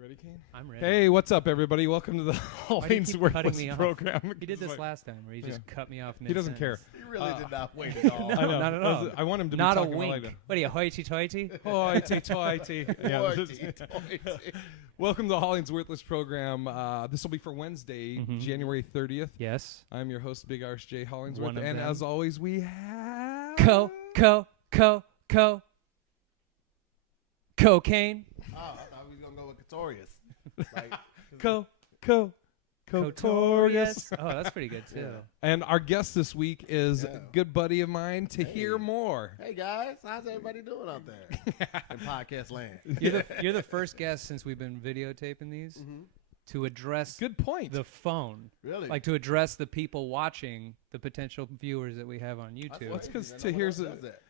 You ready, Kane? I'm ready. Hey, what's up, everybody? Welcome to the Why do you keep cutting me HollingsWorthless off? program. He did this last time where he just cut me off. He doesn't care. He really did not wait at all. No, I know. not at all. I want him to Not be a talking wink. like that. What are you, hoity-toity? Hoity-toity. Yeah, Hoity-toity. welcome to the HollingsWorthless program. This will be for Wednesday, January 30th. Yes. I'm your host, Big Arse J. Hollingsworth, One of and them. as always, we have Cocaine. Oh, I thought we was going to go with Catorius. Like, Cotorius. Oh, that's pretty good, too. Yeah. And our guest this week is Yeah. a good buddy of mine, Tahir Moore. hey, guys. How's everybody doing out there in podcast land? You're the first guest since we've been videotaping these to address Good point. the phone. Really? Like to address the people watching, the potential viewers that we have on YouTube. That's 'cause crazy, man. Tahir's No one a- else does that.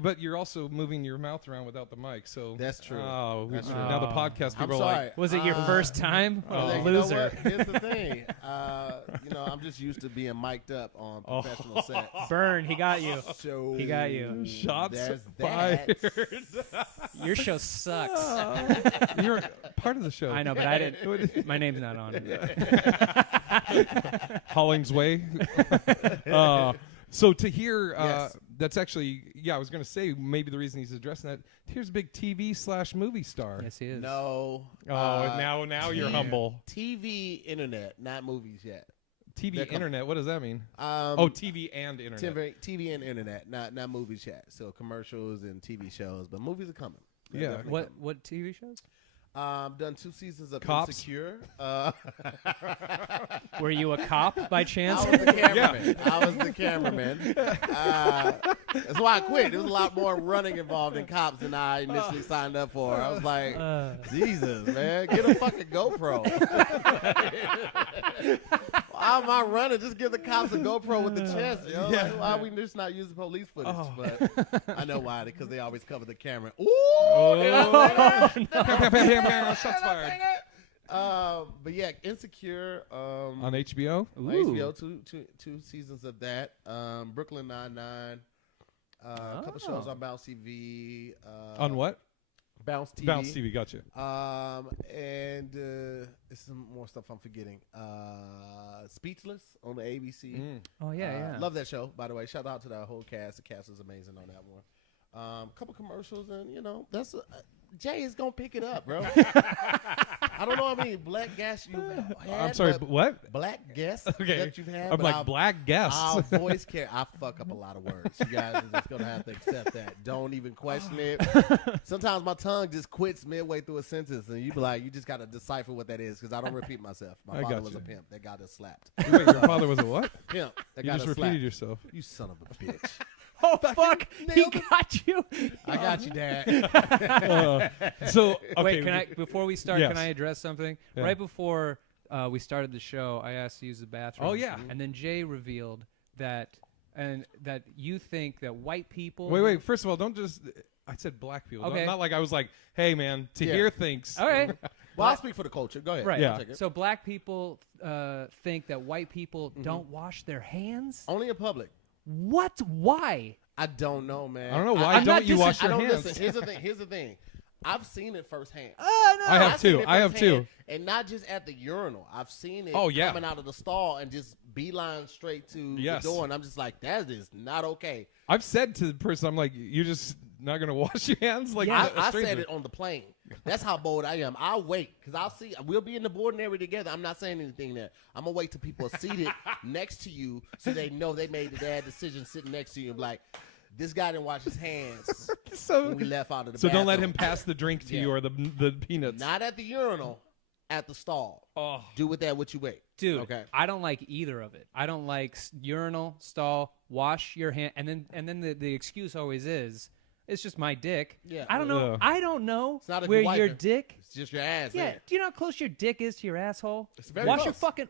But you're also moving your mouth around without the mic, so That's true. Oh, That's true. now the podcast I'm people are sorry. like, Was it your first time? Oh. What a You know loser. what? Here's the thing. I'm just used to being mic'd up on professional sets. Burn, he got you. So He got you. shots there's fired. that. Your show sucks. You're part of the show. I know, but I didn't. My name's not on it. Hollings Way. So Tahir, Yes. that's actually, I was going to say maybe the reason he's addressing that. Tahir's a big TV/movie star. Yes, he is. No. Oh, now you're humble. TV, internet, not movies yet. TV, They're coming. internet. What does that mean? Oh, TV and internet. TV and internet, not movies yet. So commercials and TV shows, but movies are coming. They're Yeah. definitely What TV shows? done 2 seasons of Cops? Insecure. Were you a cop by chance? I was the cameraman. I was the cameraman. That's why I quit. There was a lot more running involved in cops than I initially signed up for. I was like, Jesus, man, get a fucking GoPro. Why am I running? Just give the cops a GoPro with the chest, yo. Yeah. Like, why are we just not using police footage? Oh. But I know why, because they always cover the camera. Ooh! Shots fired. But yeah, Insecure. On HBO? On HBO, two seasons of that. Brooklyn Nine-Nine. A couple shows on Bounce TV. On what? Bounce TV. Bounce TV, gotcha. And there's some more stuff I'm forgetting. Speechless on the ABC. Oh yeah. Love that show, by the way. Shout out to the whole cast. The cast is amazing on that one. Couple commercials, and that's Jay is gonna pick it up, bro. I don't know how many black guests you've had. I'm sorry, but what? black guests Okay. that you've had. I'm but like, I'll- black guests. Our voice care. I fuck up a lot of words. You guys are just gonna have to accept that. Don't even question it. Sometimes my tongue just quits midway through a sentence, and you be like, you just gotta decipher what that is, because I don't repeat myself. My I father got was you. a pimp that got us slapped. Wait, your father was a what? Pimp that You got just us repeated slapped. yourself. You son of a bitch. Oh fuck! He nailed it. got you. I got you, Dad. So, okay. Wait, can I? Before we start, Yes. can I address something? Yeah. Right before we started the show, I asked to use the bathroom. Oh, yeah. And then Jay revealed that you think that white people. Wait. First of all, don't just. I said black people. Okay. Not like I was like, hey, man, Tahir thinks. All right. Well, I'll speak for the culture. Go ahead. Right. Yeah. I'll take it. So black people think that white people don't wash their hands. Only in public. What? Why? I don't know, man. I don't know. Why I'm not don't you wash I your don't hands? listen. Here's the thing. I've seen it firsthand. Oh no! I have I've seen too. it I have firsthand, too. and not just at the urinal. I've seen it Oh, yeah. coming out of the stall and just beeline straight to Yes. the door, and I'm just like, that is not okay. I've said to the person, I'm like, you're just not going to wash your hands? Like, Yeah. a I stranger. said it on the plane. That's how bold I am. I'll wait, because I'll see. We'll be in the boarding area together. I'm not saying anything there. I'm going to wait till people are seated next to you so they know they made the bad decision sitting next to you and be like, this guy didn't wash his hands So, when we left out of the so don't let bathroom. him pass the drink to Yeah. you or the peanuts. Not at the urinal, at the stall. Oh, Do with that what you wait. dude, Okay. I don't like either of it. I don't like urinal, stall, wash your hand, and then the excuse always is, it's just my dick. Yeah. I don't know. Ugh. I don't know It's not if where you're your wiping. dick. It's just your ass. Yeah. ain't it? Do you know how close your dick is to your asshole? It's very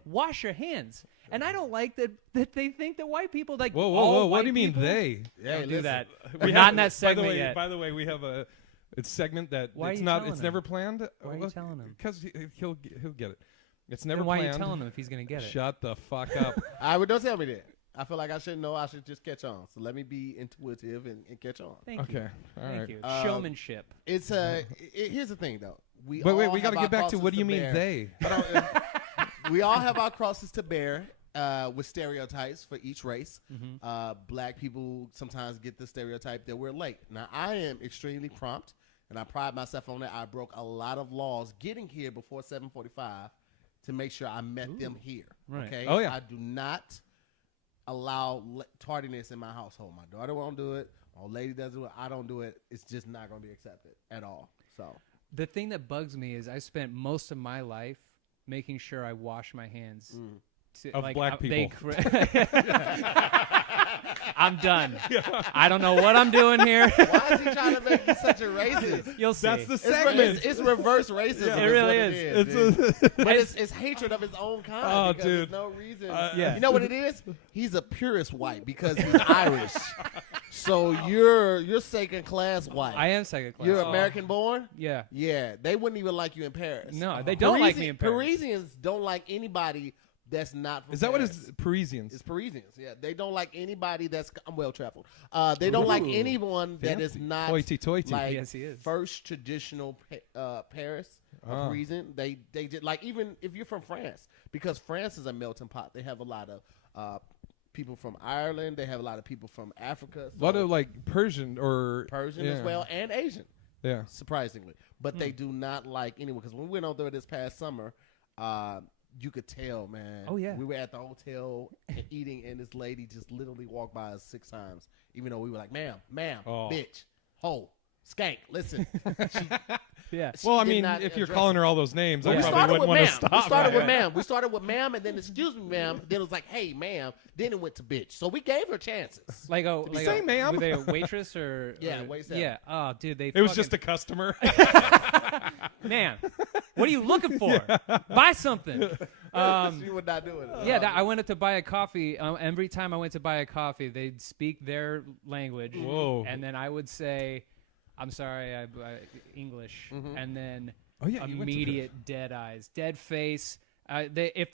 Wash your hands. And I don't like that they think that white people like. Whoa. all What white do you mean people- they? Yeah, Don't do that. We Not have- in that segment yet. By the way, we have a segment that Why are it's you not. telling It's him? never planned. Why are you telling him? Because he'll get it. It's never Then why planned. are you telling him if he's gonna get it? Shut the fuck up. I would don't tell me that. I feel like I should know. I should just catch on. So let me be intuitive and catch on. Thank you. Okay. All Thank right. you. Um, Showmanship. It's here's the thing though. we But wait, all we got have to our get back to crosses what do you mean bear. they? We all have our crosses to bear with stereotypes for each race. Black people sometimes get the stereotype that we're late. Now, I am extremely prompt, and I pride myself on that. I broke a lot of laws getting here before 7:45 to make sure I met them here. Right. Okay. Oh, yeah. I do not allow tardiness in my household. My daughter won't do it. My old lady doesn't do it. I don't do it. It's just not going to be accepted at all. So The thing that bugs me is I spent most of my life making sure I wash my hands. Of black people. I'm done. I don't know what I'm doing here. why is he trying to make you such a racist? You'll see. That's the It's, segment. it's reverse racism. It really is. It's dude. But it's hatred of his own kind. Oh, because dude. There's no reason. Yeah. You know what it is? He's a purist white because he's Irish. So you're second class white. I am second class. You're American born? Yeah. Yeah. They wouldn't even like you in Paris. No, they don't like me in Paris. Parisians don't like anybody that's not from Is that what Paris. is Parisians? It's Parisians, yeah. They don't like anybody that's I'm well traveled. They don't like Ooh, anyone that is fancy. not Hoity-toity. like Yes, he is. first traditional Paris or Ah. Parisian. They just like even if you're from France, because France is a melting pot. They have a lot of people from Ireland. They have a lot of people from Africa. A lot of like Persian or Persian yeah. as well and Asian, Yeah. surprisingly. But they do not like anyone because when we went out there this past summer. You could tell, man. Oh, yeah. We were at the hotel eating, and this lady just literally walked by us 6 times, even though we were like, ma'am, Oh. bitch, ho, skank, listen. Yeah. Well, I did mean, not if you're address calling it. her all those names, Well, I we probably started wouldn't with want to ma'am. stop. We started with Yeah. ma'am. We started with ma'am, and then excuse me, ma'am. Then it was like, hey, ma'am. Then it went to bitch. So we gave her chances. Like a say ma'am? Were they a waitress or? Yeah, or- wait a second. Yeah. Oh, dude, they. It was just a customer. man. What are you looking for? Buy something. She would not do it. Yeah, I went up to buy a coffee. Every time I went to buy a coffee, they'd speak their language. Whoa. And then I would say, I'm sorry, I English. And then Oh, yeah, you went to immediate dead eyes, dead face. If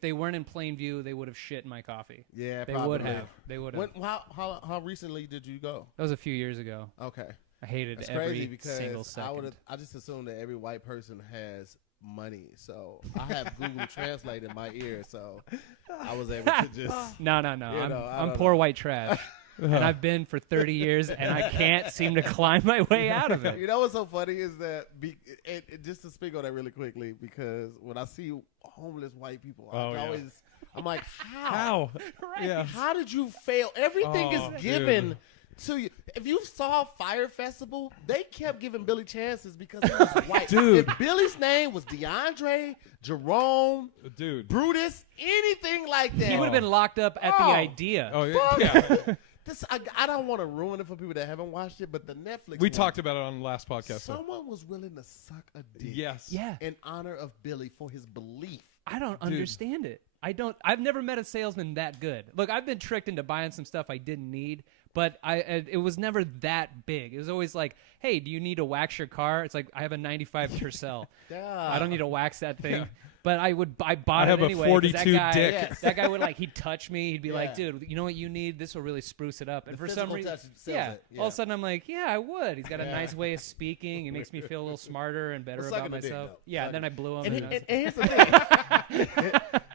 they weren't in plain view, they would have shit in my coffee. Yeah, They probably. would have. They would have. How recently did you go? That was a few years ago. Okay. I hated That's every crazy single because second. I just assume that every white person has money. So I have Google Translate in my ear, so I was able to just No. You know, I I'm don't poor know. white trash. And I've been for 30 years, and I can't seem to climb my way out of it. You know what's so funny is that just to speak on that really quickly, because when I see homeless white people, Oh, yeah. I'm like, How? Yeah. How did you fail? Everything Oh, is given dude. to you. If you saw Fire Festival, they kept giving Billy chances because he was white. Dude. If Billy's name was DeAndre, Jerome, Dude. Brutus, anything like that, He would have been locked up at the Oh. idea. Oh, Fuck. yeah. I don't want to ruin it for people that haven't watched it, but the Netflix We one, talked about it on the last podcast. so- someone was willing to suck a dick Yes. Yeah. in honor of Billy for his belief. I don't understand it. I've never met a salesman that good. Look, I've been tricked into buying some stuff I didn't need, but it was never that big. It was always like, hey, do you need to wax your car? It's like, I have a 95 Tercel. I don't need to wax that thing. Yeah. But I bought have it a anyway. 'Cause 42 that guy, dick. Yes. That guy would he'd touch me. He'd be Yeah. like, dude, you know what you need? This will really spruce it up. And The for some physical reason, touch sells it. all of a sudden I'm like, yeah, I would. He's got a Yeah. nice way of speaking. He makes me feel a little smarter and better Well, about sucking the dick, myself. though. Yeah, Sucking. then I blew him. And here's the thing.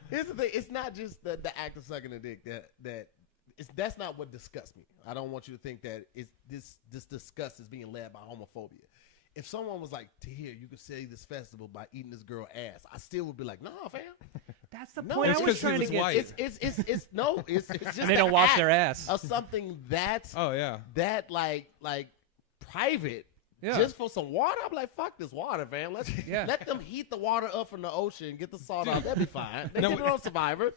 Here's the thing. It's not just the act of sucking a dick that's not what disgusts me. I don't want you to think that this disgust is being led by homophobia. If someone was like, Tahir, you could save this festival by eating this girl ass, I still would be like, nah, fam. That's the No, point it's I was 'cause he trying to was get. white. It's just And they don't the wash act their ass. of something that Oh, yeah. like private. Yeah. Just for some water, I'm like, fuck this water, fam. Yeah. Let them heat the water up from the ocean, get the salt out. That'd be fine. They No, did it on Survivor.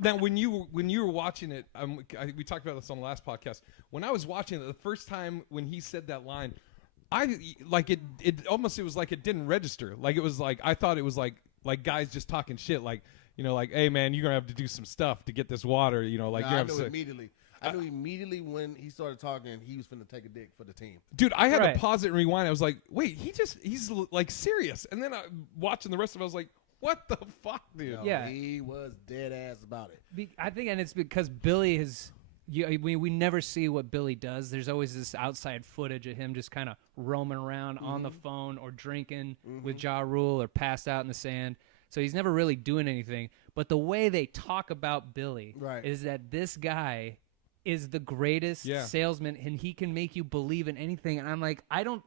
Now, when you were watching it, we talked about this on the last podcast. When I was watching it, the first time when he said that line, it almost, it was like it didn't register. Like it was like I thought it was like guys just talking shit. Like, you know, like, hey man, you're gonna have to do some stuff to get this water. You know, like Nah, you're I gonna knew have to. immediately. I knew immediately when he started talking, he was finna take a dick for the team. Dude, I had Right. to pause it and rewind. I was like, wait, he's like serious. And then watching the rest of it, I was like, what the fuck, dude? No, Yeah. he was dead ass about it. I think, and it's because Billy has we never see what Billy does. There's always this outside footage of him just kind of roaming around on the phone or drinking with Ja Rule or passed out in the sand. So he's never really doing anything. But the way they talk about Billy is that this guy is the greatest salesman, and he can make you believe in anything. And I'm like, I don't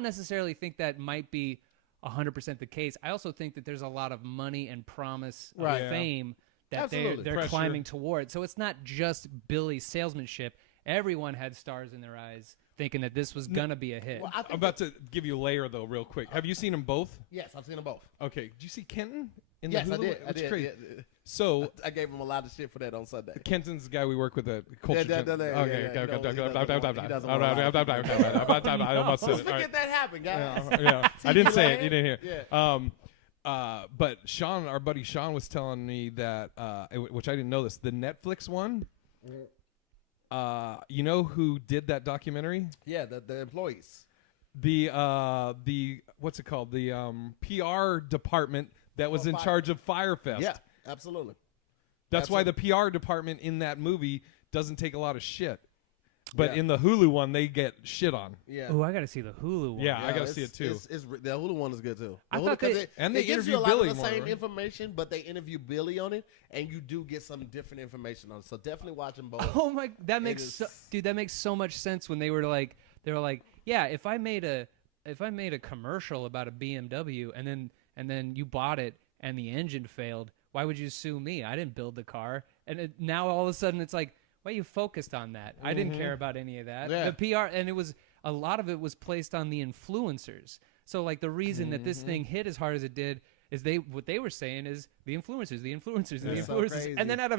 necessarily think that might be 100% the case. I also think that there's a lot of money and promise of fame that they're climbing toward. So it's not just Billy's salesmanship. Everyone had stars in their eyes thinking that this was going to be a hit. Well, I'm about to give you a layer, though, real quick. Have you seen them both? Yes, I've seen them both. Okay. Did you see Kenton? Yes, I did. That's crazy. Yeah. So I gave him a lot of shit for that on Sunday. Kenton's the guy we work with at Culture. Let's forget that happened, guys. Yeah, I didn't say it. You didn't hear. Yeah. But Sean, our buddy Sean, was telling me that, which I didn't know this, the Netflix one. You know who did that documentary? Yeah, the employees. The what's it called? The PR department that was in charge of Firefest. Yeah, absolutely. That's why the PR department in that movie doesn't take a lot of shit. But in the Hulu one, they get shit on. Yeah. Oh, I got to see the Hulu one. Yeah, I got to see it too. The Hulu one is good too. I thought they interview you a lot Billy of the more, same right? information, but they interview Billy on it, and you do get some different information on it. So definitely watch them both. Oh my, that makes that makes so much sense when they were like, yeah, if I made a commercial about a BMW and then you bought it and the engine failed, why would you sue me? I didn't build the car. And now all of a sudden it's like, why you focused on that? I didn't care about any of that. Yeah. The PR, and it was a lot of it was placed on the influencers. So like the reason that this thing hit as hard as it did is what they were saying is the influencers, So crazy. and then out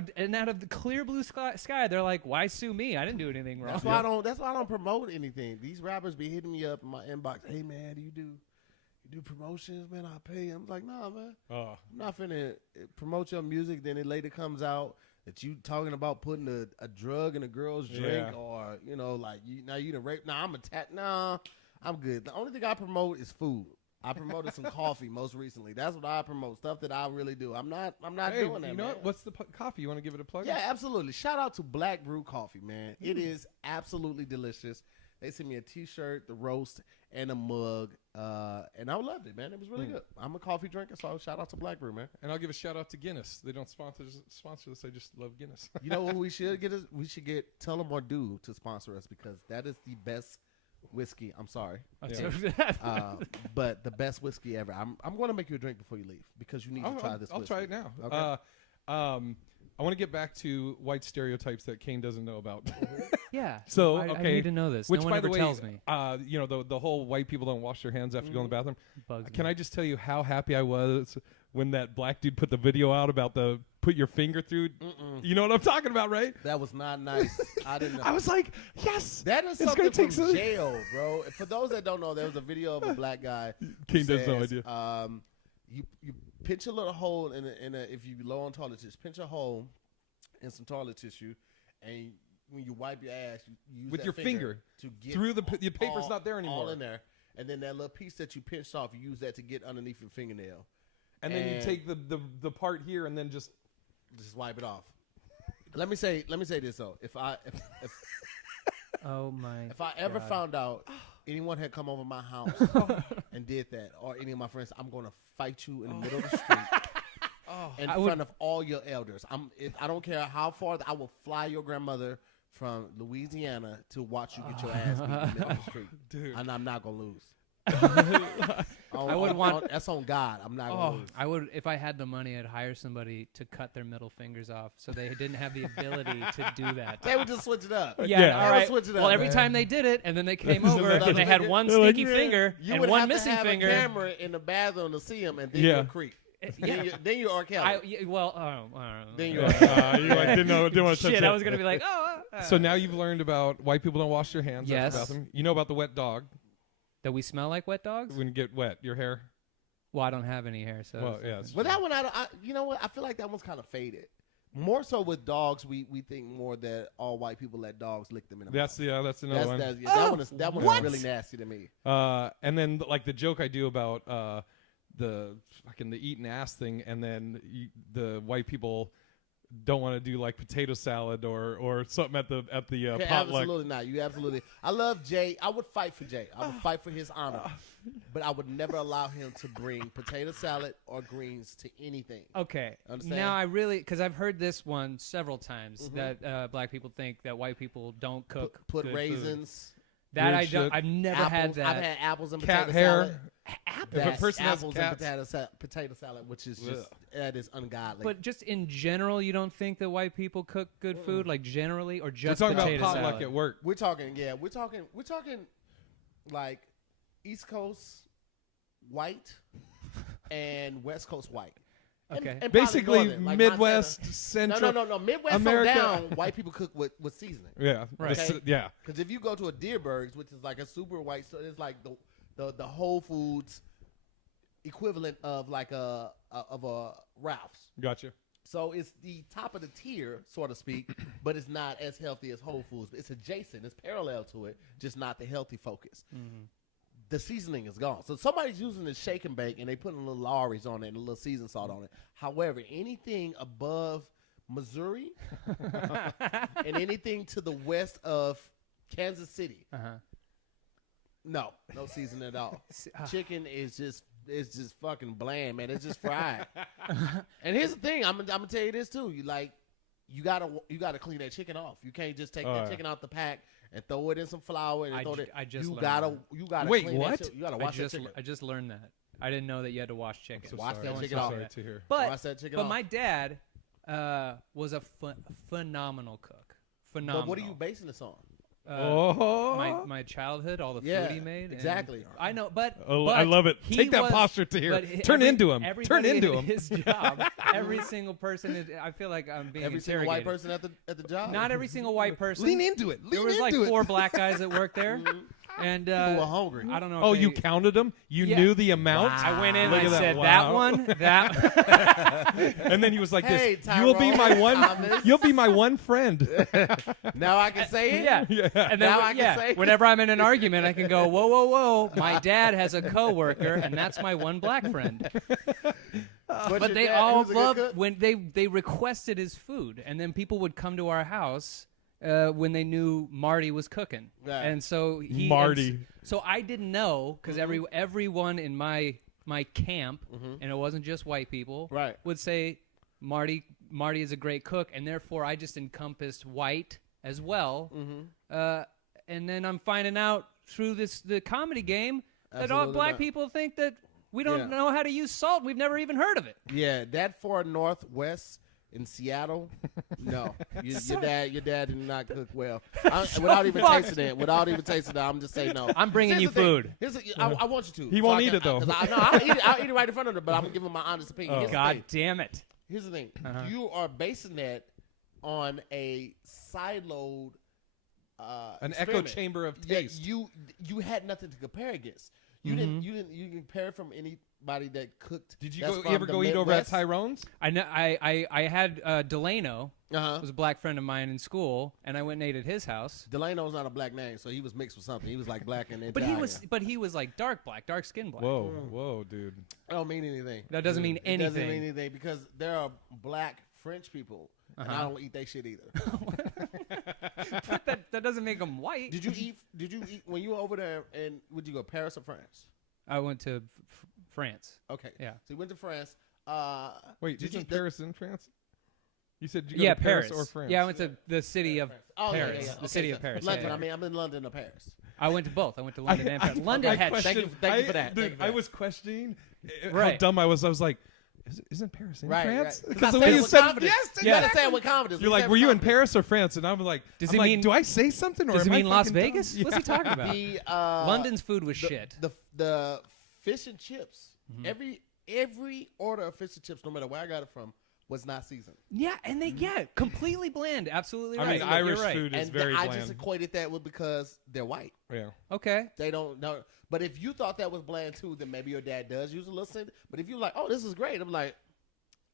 of the clear blue sky, they're like, why sue me? I didn't do anything wrong. That's why I don't promote anything. These rappers be hitting me up in my inbox. Hey man, do you do promotions, man? I'll pay you. I'm like, nah, man. I'm not finna promote your music. Then it later comes out that you talking about putting a drug in a girl's drink, or like you done rape. Nah, I'm attacked. Nah, I'm good. The only thing I promote is food. I promoted some coffee most recently. That's what I promote. Stuff that I really do. I'm not doing that. You know what? What's the coffee? You want to give it a plug? Yeah, absolutely. Shout out to Black Brew Coffee, man. It is absolutely delicious. They sent me a T-shirt, the roast, and a mug, and I loved it, man. It was really good. I'm a coffee drinker, so shout out to Black Brew, man. And I'll give a shout out to Guinness. They don't sponsor this. I just love Guinness. You know what we should get? We should get Tell 'em or Do to sponsor us, because that is the best whiskey. I'm sorry, but the best whiskey ever. I'm going to make you a drink before you leave, because you need to try this. I'll whiskey. try it now. Okay. I want to get back to white stereotypes that Kane doesn't know about. Yeah. So I need to know this. Which, no one by ever the way, tells me. The whole white people don't wash their hands after going to the bathroom. Bugs Can me. I just tell you how happy I was when that black dude put the video out about the put your finger through? You know what I'm talking about, right? That was not nice. I didn't know. I was like, yes. That is it's something gonna take from jail, bro. For those that don't know, there was a video of a black guy. Kane has no idea. You pinch a little hole in a if you low on toilet tissue, pinch a hole in some toilet tissue, and when you wipe your ass, you use with that your finger to get through the paper's not there anymore. All in there, and then that little piece that you pinched off, you use that to get underneath your fingernail, and then you take the part here and then just wipe it off. Let me say this though. If oh my! If I ever found out anyone had come over my house and did that, or any of my friends, I'm going to fight you in the middle of the street in front of all your elders. I don't care how far. I will fly your grandmother from Louisiana to watch you get your ass beat in the middle of the street. Dude. And I'm not going to lose. I would want. That's on God. I'm not going to lose. I would, if I had the money, I'd hire somebody to cut their middle fingers off, so they didn't have the ability to do that. They would just switch it up. Yeah, all right. Switch it up, well, every man. time they did it, and then they came over, and they had one stinky finger You and would one have missing to have finger. a camera in the bathroom to see him, and then you're creep. Then you R. Kelly. I don't know. Then you you like, didn't want to touch Shit, that. I was gonna be like, So now you've learned about white people don't wash their hands Yes. after the bathroom. You know about the wet dog. that we smell like wet dogs. When you get wet, your hair. Well, I don't have any hair, so. Well, yeah. But that one, you know what? I feel like that one's kind of faded. More so with dogs, we think more that all white people let dogs lick them in the mouth. That's another one. That one is really nasty to me. And then like the joke I do about the eating ass thing, and then the white people don't want to do like potato salad or something at the Okay, potluck. absolutely not. You absolutely. I love Jay. I would fight for Jay. I would fight for his honor, but I would never allow him to bring potato salad or greens to anything. Okay. Understand? Now I really, because I've heard this one several times that black people think that white people don't cook. Put good raisins. Food. That Weird I don't. shit. I've never had Apples. that. I've had apples and Cat potato hair. salad. If a person has apples cats. and potato salad, which is just that is ungodly. But just in general, you don't think that white people cook good food, like generally, or We're just talking about potato potluck salad? at work. we're talking like East Coast white and West Coast white. Okay. And probably Basically, northern, like Midwest, Montana. Central. No. Midwest America. on down, white people cook with seasoning. Yeah. Right. Okay. Yeah. Because if you go to a Deerberg's, which is like a super white store, it's like the Whole Foods equivalent of like a Ralph's. Gotcha. So it's the top of the tier, so to speak, but it's not as healthy as Whole Foods. It's adjacent. It's parallel to it, just not the healthy focus. Mm-hmm. The seasoning is gone. So somebody's using the shake and bake, and they put a little Lawry's on it and a little seasoned salt on it. However, anything above Missouri and anything to the west of Kansas City, no seasoning at all. Chicken is just fucking bland, man. It's just fried. And here's the thing, I'm gonna tell you this too. You gotta clean that chicken off. You can't just take that chicken out the pack and throw it in some flour and throw it. You gotta Wait, clean what? that shit. You gotta wash that chicken. I just learned that. I didn't know that you had to wash chicken. So Wash sorry. that I'm chicken so off. sorry to hear. Wash that chicken But off. my dad was a phenomenal cook. Phenomenal. But what are you basing this on? My childhood, all the Yeah, food he made. and exactly. I know, but Oh, but I love it. he Take that was- posture to here. but Turn into him. Turn everybody into in him. His job. Every single person. I feel like I'm being Every single interrogated. white person at the job. Not every single white person. Lean into it. There Lean was like into it. 4 black guys that worked there, and People were hungry. I don't know. Oh, if you they- counted them? You Yeah. knew the amount? I went in Look and at I that. said Wow. that one, that. And then he was like Hey, this. You'll be my Tyrone, one. Thomas." You'll be my one friend. Now I can say it. Yeah. Yeah. And then Now I can say- whenever I'm in an argument, I can go, whoa, whoa, whoa. My dad has a coworker, and that's my one black friend. But your they dad, all he was a good loved cook? when they requested his food, and then people would come to our house when they knew Marty was cooking, Right. and so he Marty. So I didn't know because everyone in my camp, and it wasn't just white people, Right. would say Marty is a great cook, and therefore I just encompassed white as well. And then I'm finding out through the comedy game that all Absolutely black not. people think that we don't Yeah. know how to use salt. We've never even heard of it. Yeah, that far northwest in Seattle. No, your dad did not cook well. Without even fucked. tasting it, I'm just saying no. I'm bringing Here's you the thing. food. I want you to. He won't eat it, though. I'll eat it right in front of him, but I'm gonna give him my honest opinion. Oh. Here's the God thing. damn it. Here's the thing. You are basing that on a siloed An echo experiment. chamber of Yeah, taste. you had nothing to compare against. You didn't compare from anybody that cooked. Did you that's you from ever the go eat over at Midwest. Tyrone's? I know. I had Delano. Was a black friend of mine in school, and I went and ate at his house. Delano's not a black name, so he was mixed with something. He was like black and But Italian. he was like dark skin black. Whoa, dude. I don't mean anything. That doesn't mean It anything. doesn't mean anything because there are black French people, and I don't eat that shit either. But that doesn't make him white. Did you eat when you were over there? And would you go Paris or France? I went to France. Okay. Yeah. So you went to France. Wait, did you isn't Paris in France? You said you go Yeah, to Paris Paris or France? Yeah, I went to the city of Oh, yeah, Paris. yeah, yeah. The Okay, city so of Paris. London. Yeah, I mean, I'm in London or Paris. I went to both. I went to London and Paris. London had Thank you for that. Dude, Thank you for I that. was questioning how Right. dumb I was. I was like, isn't Paris in Right, France? right. Because the I way said it you with said confidence. yes, You gotta exactly. say it with confidence. You're like, were you in Paris or France? And I'm like, Does I'm he like, mean- do I say something or Does he am I mean Las fucking dumb? Vegas? Yeah. What's he talking about? The, London's food was the, shit. The fish and chips. Every order of fish and chips, no matter where I got it from, was not seasoned. Yeah, and completely bland. Absolutely I right. mean, You're Irish right. food is And very I bland. just equated that with because they're white. Yeah. Okay. They don't know. But if you thought that was bland too, then maybe your dad does use a little scent. But if you're like, oh, this is great, I'm like,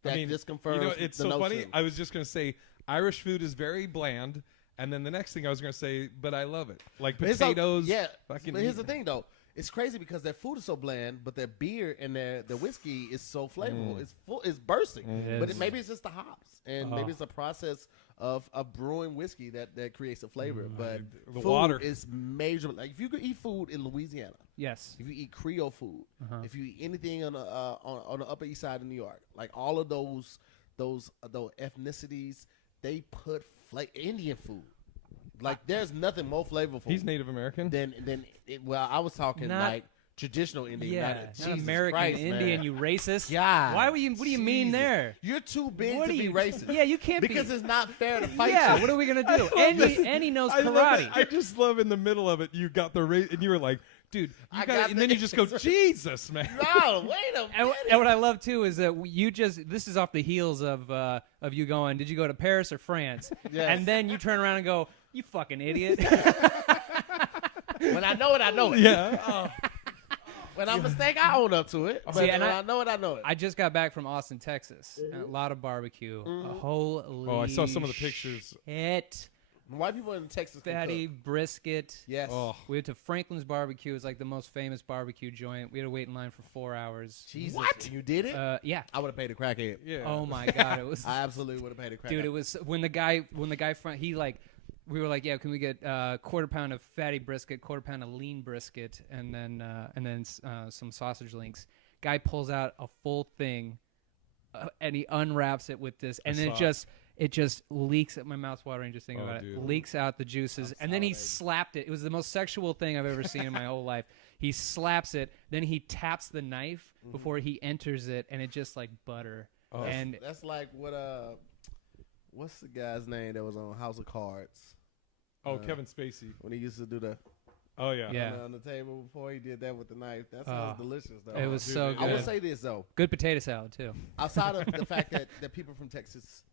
that I mean, just confirms you know, it's the so notion. funny. I was just gonna say Irish food is very bland, and then the next thing I was gonna say, but I love it. Like But here's the- potatoes. yeah. fucking But here's meat. the thing, though. It's crazy because their food is so bland, but their beer and their whiskey is so flavorful. It's full. It's bursting. But maybe it's just the hops, and maybe it's the process of brewing whiskey that creates a flavor. But The food water is major. Like if you could eat food in Louisiana, Yes. if you eat Creole food, if you eat anything on the Upper East Side of New York, like all of those ethnicities, they put Indian food. Like there's nothing more flavorful. He's Native American. Well, I was talking Not- like traditional Indian. Yeah, not not Jesus American Christ, Indian, man. you racist. God, Why would you? What do you mean Jesus. there? You're too big What to are be you- racist. Yeah, you can't because be. it's not fair to fight Yeah, you. what are we gonna do? And he knows I love karate. it. I just love in the middle of it. You got the and you were like, dude, I you got got it. And then the you just go, Jesus, man. No, wait a And, minute. and what I love too is that this is off the heels of you going, did you go to Paris or France? Yes. And then you turn around and go, you fucking idiot. When I know it, I know it. Yeah. When I'm mistaken, I own up to it. But See, and when I know it, I know it. I just got back from Austin, Texas. And a lot of barbecue. Holy Oh, I saw some of the pictures. shit. White people in Texas can Fatty cook. brisket. Yes. Oh, We went to Franklin's Barbecue. It's like the most famous barbecue joint. We had to wait in line for 4 hours. Jesus. What? You did it? Yeah. I would have paid a crackhead. yeah. Oh my god, it was I absolutely would have paid a crackhead. dude. It was when the guy front. He like, we were like, yeah, can we get quarter pound of fatty brisket, quarter pound of lean brisket, and then some sausage links. Guy pulls out a full thing, and he unwraps it with this, and then it just leaks. My mouth's watering just thinking about dude. it. Leaks out the juices, and then he slapped it. It was the most sexual thing I've ever seen in my whole life. He slaps it, then he taps the knife before he enters it, and it just like butter. Oh. And That's like what what's the guy's name that was on House of Cards Kevin Spacey. when he used to do the Oh, yeah. Yeah. on the table before he did that with the knife? That sounds delicious though. it was dude, so it- I will good. say this though. Good potato salad too. Outside of the fact that people from Texas,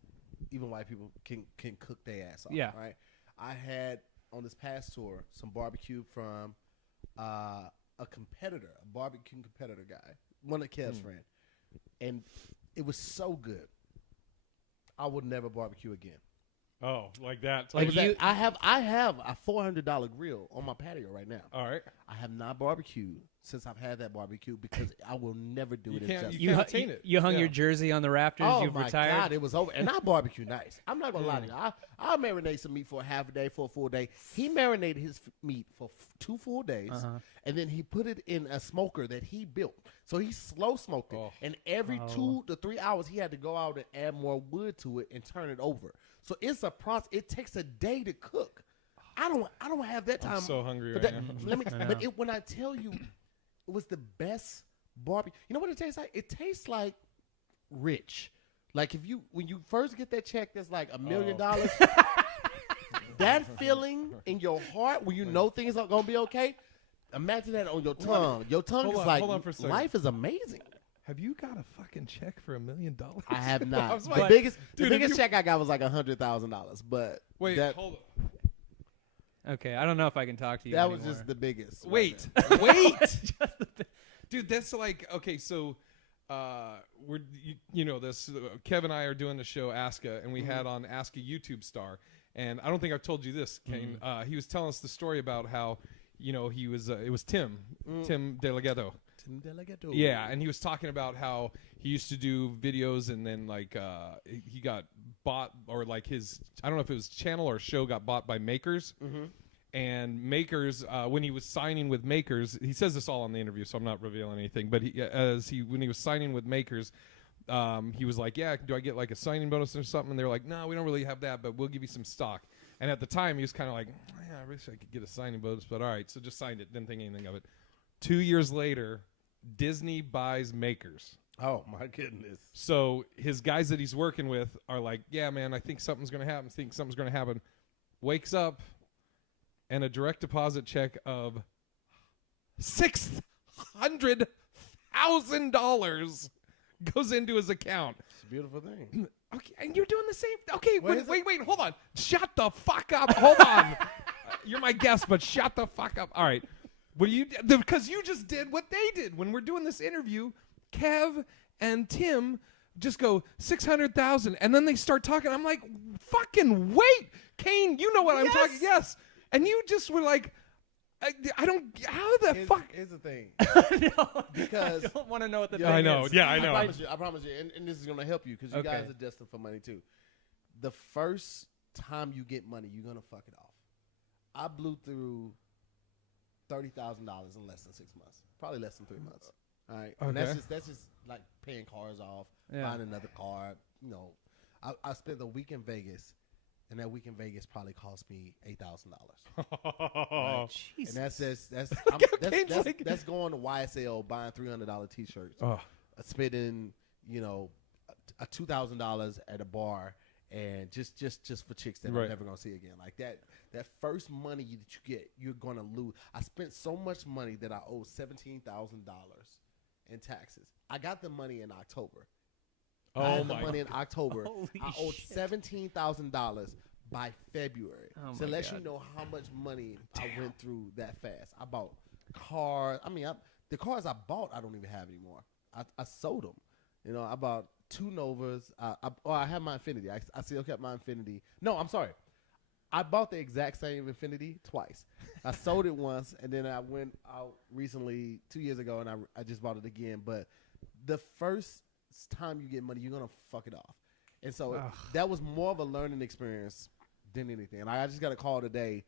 even white people, can cook their ass off. Yeah. Right. I had on this past tour some barbecue from a competitor, a barbecue competitor guy, one of Kev's friend, and it was so good. I would never barbecue again. Oh, like that. Like you- I have a $400 grill on my patio right now. All right. I have not barbecued since I've had that barbecue because I will never do You it. can't- justice. you can't attain it. You hung Yeah. your jersey on the rafters. Oh You've my retired. God, it was over, and I barbecue nice. I'm not gonna lie to you. I'll marinate some meat for a half a day, for a full day. He marinated his meat for 2 full days, and then he put it in a smoker that he built. So he slow smoked it, and every 2 to 3 hours he had to go out and add more wood to it and turn it over. So it's a process. It takes a day to cook. I don't have that time. I'm so hungry for right that. now. Let me. But when I tell you, it was the best barbecue. You know what it tastes like? It tastes like rich. Like when you first get that check that's like $1 million, that feeling in your heart when you know things are gonna be okay. Imagine that on your tongue. Your tongue Hold is on, like hold on for a second. life is amazing. Have you got a fucking check for $1 million? I have not. was The like, biggest dude, if you- check I got was like $100,000, but Wait, that hold on. Okay, I don't know if I can talk to you. was anymore. just the biggest. right Wait, there. wait. Dude, that's like, okay, so we're, you know this, Kev and I are doing the show Aska, and we had on Aska YouTube star, and I don't think I've told you this, Kane. He was telling us the story about how, you know, he was, it was Tim Delgado. Tim Delgado. Yeah, and he was talking about how he used to do videos, and then like he got bought, or like his, I don't know if it was channel or show got bought by Makers. And Makers, when he was signing with Makers, he says this all in the interview, so I'm not revealing anything. But when he was signing with Makers, he was like, "Yeah, do I get like a signing bonus or something?" And they were like, "No, we don't really have that, but we'll give you some stock." And at the time, he was kind of like, "Yeah, I wish I could get a signing bonus, but all right." So just signed it, didn't think anything of it. 2 years later, Disney buys Makers. Oh my goodness. So his guys that he's working with are like, "Yeah, man, I think something's going to happen. Wakes up, and a direct deposit check of $600,000 goes into his account. It's a beautiful thing. Okay, and you're doing the same. Okay, What is it? wait, hold on. Shut the fuck up. Hold on. You're my guest, but shut the fuck up. All right. What do you? Because you just did what they did when we're doing this interview. Kev and Tim just go 600,000, and then they start talking. I'm like, fucking wait, Kane. You know what I'm talking? Yes. And you just were like, I don't. How the fuck? Here's the thing. No, Because I don't want to know what the Yeah, thing I know. is. Yeah, I know. I promise you, and this is gonna help you because you guys are destined for money too. The first time you get money, you're gonna fuck it off. I blew through $30,000 in less than 6 months, probably less than 3 months. All right, and that's just like paying cars off, buying another car. You know, I spent a week in Vegas. And that week in Vegas probably cost me $8,000. Right? Jesus. And that's going to YSL buying $300 T-shirts, spending a $2,000 at a bar, and just for chicks that I'm never gonna see again. Like that first money that you get, you're gonna lose. I spent so much money that I owe $17,000 in taxes. I got the money in October. I had the money in October. I owed $17,000 by February. So let you know how much money I went through that fast. I bought cars. I mean, the cars I bought, I don't even have anymore. I sold them. You know, I bought 2 Novas. I have my Infinity. I still kept my Infinity. No, I'm sorry. I bought the exact same Infinity twice. I sold it once, and then I went out recently 2 years ago, and I just bought it again. But the first time you get money, you're gonna fuck it off, and so that was more of a learning experience than anything. And I just got a call today.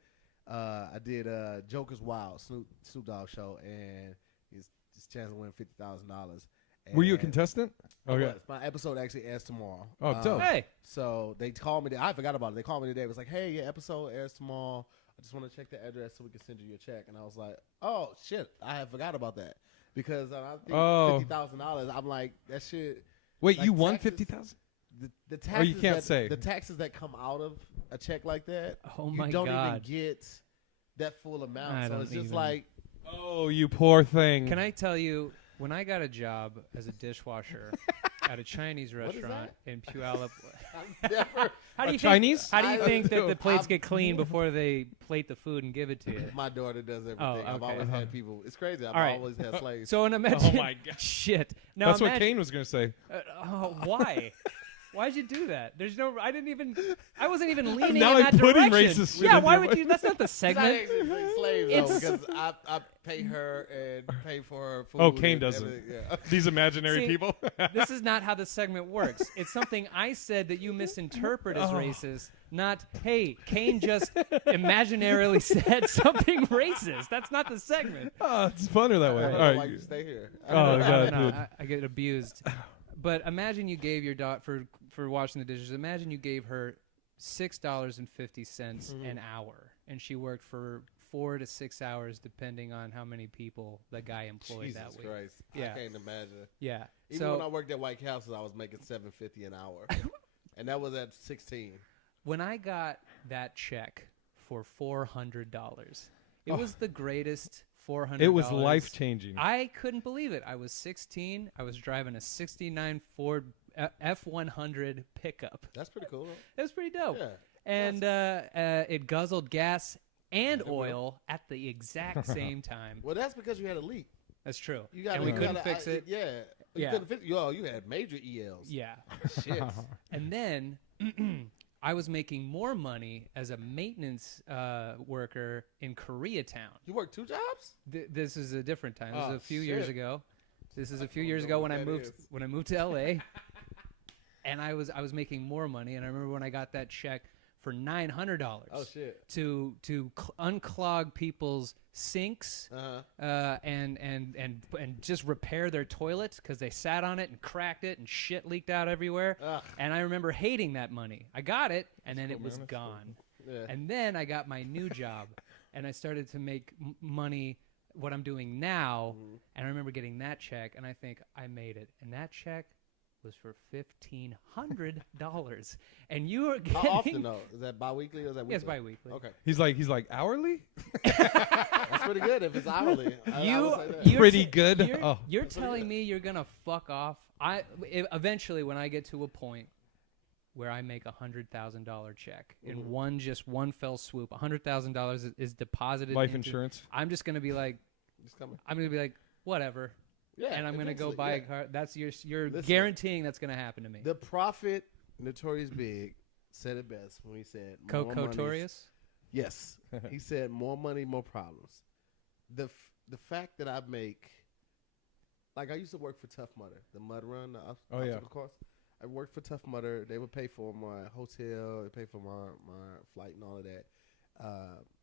I did Joker's Wild Snoop Dogg show, and his chance to win $50,000. Were you a contestant? Okay, my episode actually airs tomorrow. Oh, dope. Hey, so they called me. I forgot about it. They called me today. It was like, hey, your episode airs tomorrow. I just want to check the address so we can send you your check. And I was like, oh shit, I had forgot about that. Because I think $50,000. I'm like, that shit. Wait, like you won taxes, $50,000? The taxes. You can't say the taxes that come out of a check like that. Oh my you don't God. even get that full amount. I So don't it's just even. like, Oh, you poor thing. Can I tell you, when I got a job as a dishwasher at a Chinese restaurant in Puyallup, I've never. how do you Chinese? Think, how do you think that the plates I've- get clean before they plate the food and give it to you? My daughter does everything. Oh, I've okay. always had people. It's crazy. I've All right. always had slaves. So imagine. Oh my God. Shit. Now That's what imagine, Kane was going to say. Why? Why'd you do that? There's no. I wasn't even leaning Now in I'm that putting direction. racist shit Yeah. in Why your would mind. you? That's not the I segment. actually bring slaves though, It's- because I pay her and pay for her food. Oh, Kane and doesn't. everything. Yeah. These imaginary See, people. This is not how the segment works. It's something I said that you misinterpret as racist, not, hey, Kane just imaginarily said something racist. That's not the segment. Oh, it's funner that way. I All don't know why right. you stay here. Oh, I God, don't know. dude. I get abused. But imagine you gave your daughter, for washing the dishes, imagine you gave her $6.50 an hour, and she worked for 4 to 6 hours, depending on how many people the guy employed Jesus that week. Christ. Yeah. I can't imagine. Yeah. Even when I So worked at White Castle, I was making $7.50 an hour, and that was at 16. when I got that check for $400, it was the greatest $400. It was life changing. I couldn't believe it. I was 16. I was driving a 69 Ford F100 pickup. That's pretty cool. It was pretty dope. Yeah. And it guzzled gas and oil at the exact same time. Well, that's because you had a leak. That's true. You got and we couldn't fix it. Yeah. You Yeah. couldn't fix it. You had major ELs. Yeah. Shit. And then I was making more money as a maintenance worker in Koreatown. You worked 2 jobs? This is a different time. This Oh, is a few years shit. ago. This is a few don't years know ago what when I that moved is. to LA. And I was making more money, and I remember when I got that check for $900 Oh, shit. to unclog people's sinks Uh-huh. and just repair their toilets because they sat on it and cracked it and shit leaked out everywhere. Ugh. And I remember hating that money. I got it, and then cool, it was man. That's cool. gone. Yeah. And then I got my new job, and I started to make money, what I'm doing now. And I remember getting that check, and I think I made it. And that check was for $1,500. And you are getting... How often, though? Is that bi-weekly or is that weekly? Yes, bi-weekly. Okay. He's like hourly? That's pretty good if it's hourly. I would say that. You're Pretty t- good. You're, Oh. you're telling me you're gonna fuck off. Eventually, when I get to a point where I make $100,000 check in one fell swoop, $100,000 is deposited. Life into- insurance. I'm just gonna be like, Just coming. whatever, Yeah, and I'm gonna go eventually, buy a yeah. car. That's you're Listen. guaranteeing that's gonna happen to me. The prophet, Notorious Big, said it best when he said, more money- Cotorius. Yes. He said, more money, more problems. the fact that I make, like I used to work for Tough Mudder, the mud run, the Oh, yeah. obstacle course. I worked for Tough Mudder. They would pay for my hotel, they pay for my flight and all of that.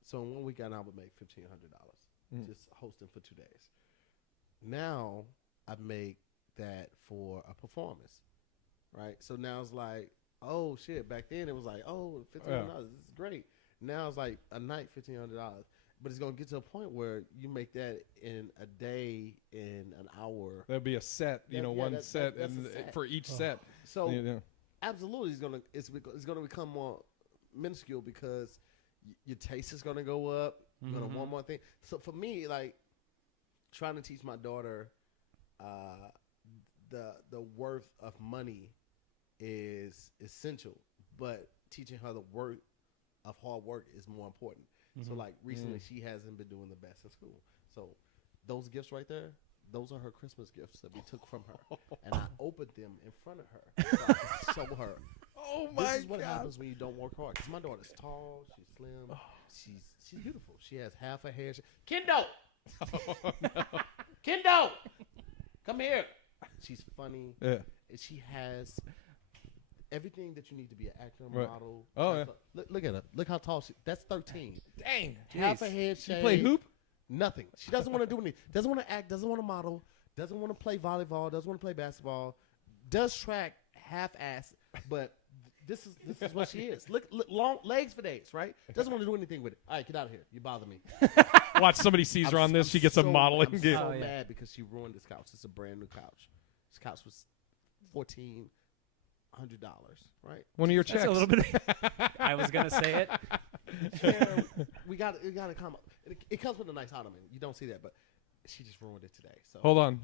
So in 1 weekend I would make $1,500 just hosting for 2 days. Now I make that for a performance, right? So now it's like, oh shit. Back then it was like, oh, $1,500. This is great. Now it's like a night, $1,500. But it's gonna get to a point where you make that in a day, in an hour. That'll be a set, one set, that's and a set. for each set. So you know. absolutely, it's gonna become more minuscule because your taste is gonna go up. You're gonna want more things. So for me, like trying to teach my daughter the worth of money is essential, but teaching her the worth of hard work is more important. So like recently she hasn't been doing the best in school. So those gifts right there, those are her Christmas gifts that we took from her. And I opened them in front of her so I could show her. Oh my God. This is what happens when you don't work hard. Because my daughter's tall, she's slim, she's beautiful. She has half her hair. Kendo! Oh, no. Kendo! Come here. She's funny. Yeah. And she has everything that you need to be an actor, Right. model. Oh, yeah. Look at her. Look how tall she. That's 13. Dang. Half her head She shaved. play hoop? Nothing. She doesn't want to do anything. Doesn't want to act. Doesn't want to model. Doesn't want to play volleyball. Doesn't want to play basketball. Does track half-ass. But this is what she is. Look, long legs for days, right? Doesn't want to do anything with it. All right, get out of here. You bother me. Watch, somebody sees her on this. She gets a modeling I'm gig. so Oh, yeah. mad because she ruined this couch. It's a brand new couch. This couch was $1,400, right? One of your checks. That's a little bit. I was gonna say it. Yeah, we got to come up. It comes with a nice ottoman. You don't see that, but she just ruined it today. So Hold on.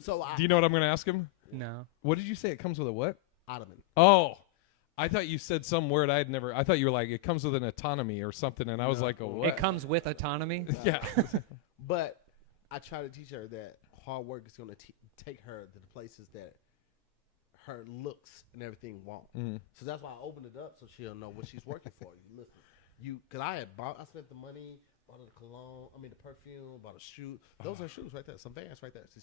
So Do you know what I'm going to ask him? No. What did you say? It comes with a what? ottoman. Oh, I thought you said some word I'd never. I thought you were like, it comes with an autonomy or something, and I was like, a what? It comes with autonomy. Yeah. But I try to teach her that hard work is going to take her to the places that her looks and everything won't. So that's why I opened it up so she'll know what she's working for. You listen, because I spent the money, bought her the cologne, the perfume, bought a shoe. Those are shoes right there, some Vans right there. So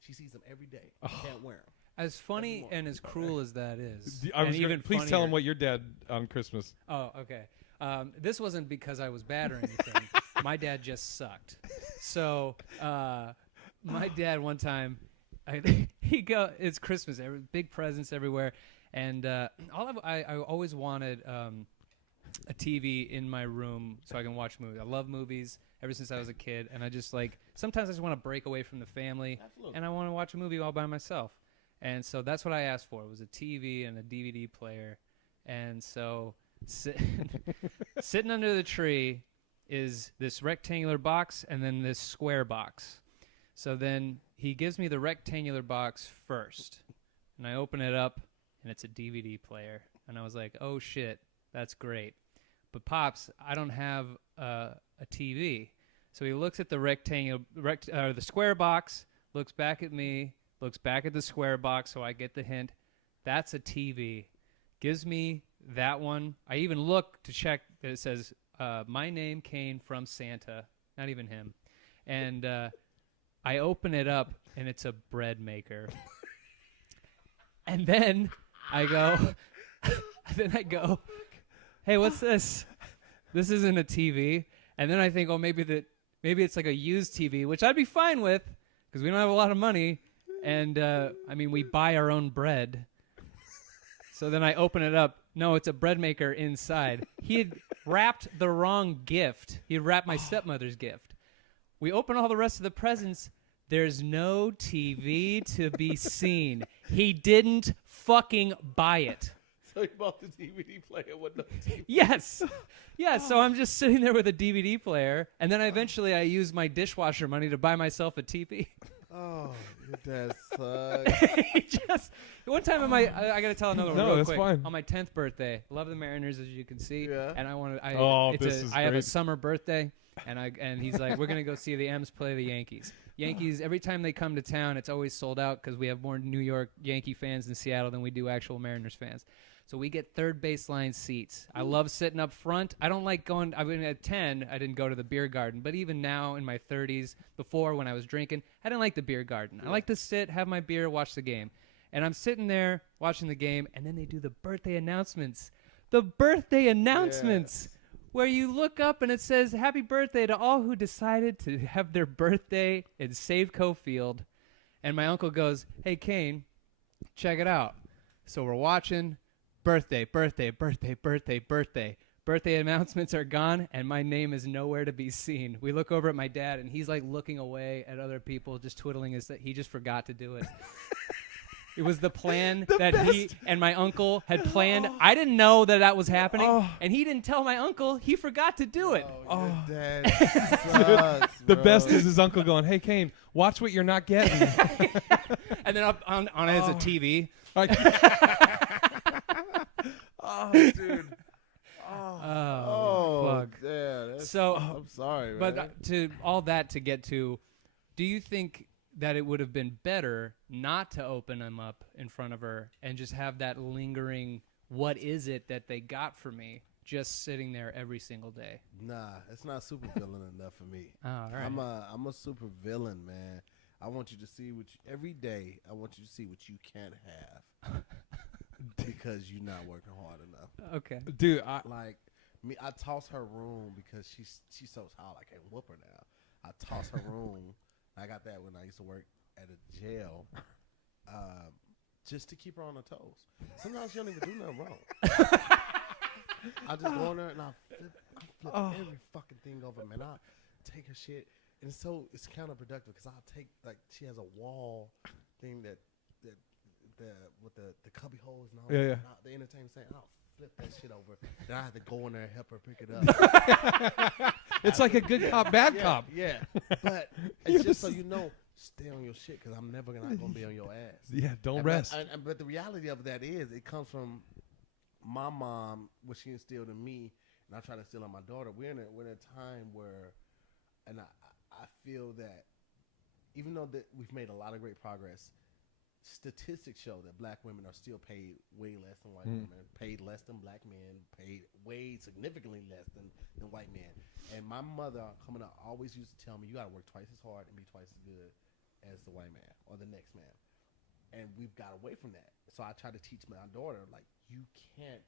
she sees them every day. Can't wear them. As funny and as cruel as that is, Please tell him what your dad on Christmas. Oh, okay. This wasn't because I was bad or anything. My dad just sucked. So my dad one time, it's Christmas, big presents everywhere, and I always wanted a TV in my room so I can watch movies. I love movies ever since I was a kid, and I just sometimes I just want to break away from the family, and I want to watch a movie all by myself. And so that's what I asked for. It was a TV and a DVD player. And so sitting under the tree is this rectangular box and then this square box. So then he gives me the rectangular box first. And I open it up, and it's a DVD player. And I was like, oh, shit, that's great. But, Pops, I don't have a TV. So he looks at the the square box, looks back at me, looks back at the square box, so I get the hint. That's a TV. Gives me that one. I even look to check that it says, my name, Kane, from Santa. Not even him. And I open it up, and it's a bread maker. And then I go, hey, what's this? This isn't a TV. And then I think, oh, maybe it's like a used TV, which I'd be fine with because we don't have a lot of money. And, we buy our own bread. So then I open it up. No, it's a bread maker inside. He had wrapped the wrong gift. He had wrapped my stepmother's gift. We open all the rest of the presents. There's no TV to be seen. He didn't fucking buy it. So he bought the DVD player with no TV. Yes. Yeah, so I'm just sitting there with a DVD player. And then eventually I use my dishwasher money to buy myself a TV. Oh, your dad sucks. One time I got to tell another one No, real that's quick. fine. On my 10th birthday, love the Mariners as you can see, Yeah. and I have a great. summer birthday, and he's like, we're gonna go see the M's play the Yankees. Yankees, every time they come to town, it's always sold out because we have more New York Yankee fans in Seattle than we do actual Mariners fans. So we get third baseline seats. I love sitting up front. I don't like going. I mean, at 10, I didn't go to the beer garden. But even now in my 30s, before when I was drinking, I didn't like the beer garden. I like to sit, have my beer, watch the game. And I'm sitting there watching the game, and then they do the birthday announcements. The birthday announcements. Where you look up and it says, happy birthday to all who decided to have their birthday in Safeco Field. And my uncle goes, hey, Kane, check it out. So we're watching birthday. Birthday announcements are gone, and my name is nowhere to be seen. We look over at my dad, and he's like looking away at other people, just twiddling his he just forgot to do it. It was the plan he and my uncle had planned. I didn't know that was happening, and he didn't tell my uncle. He forgot to do it. Oh, Dad sucks, The bro. best is his uncle going, hey, Kane, watch what you're not getting. And then up on it is a TV. Oh, dude. Oh, fuck. Yeah, So, I'm sorry, man. But to all that to get to, do you think that it would have been better not to open them up in front of her and just have that lingering, what is it that they got for me, just sitting there every single day? Nah, it's not super villain enough for me. Oh, all right. I'm a super villain, man. I want you to see every day. I want you to see what you can't have because you're not working hard enough. Okay. Dude, I toss her room because she's so tall I can't whoop her now. I toss her room. I got that when I used to work at a jail, just to keep her on her toes. Sometimes she don't even do nothing wrong. I just go in there and I flip every fucking thing over, man. I take her shit, and it's counterproductive because I'll take, like, she has a wall thing that with the cubby holes and all Yeah, that. yeah. And the entertainment saying, I'll flip that shit over. Then I have to go in there and help her pick it up. it's like a good cop, bad cop. Yeah, but it's just so you know, stay on your shit because I'm never not gonna be on your ass. Yeah, don't And rest. but the reality of that is, it comes from my mom, what she instilled in me, and I try to instill in my daughter. We're in a time where, and I feel that even though that we've made a lot of great progress, statistics show that black women are still paid way less than white women, paid less than black men, paid way significantly less than white men. And my mother coming up always used to tell me, you got to work twice as hard and be twice as good as the white man or the next man. And we've got away from that. So I try to teach my daughter, like, you can't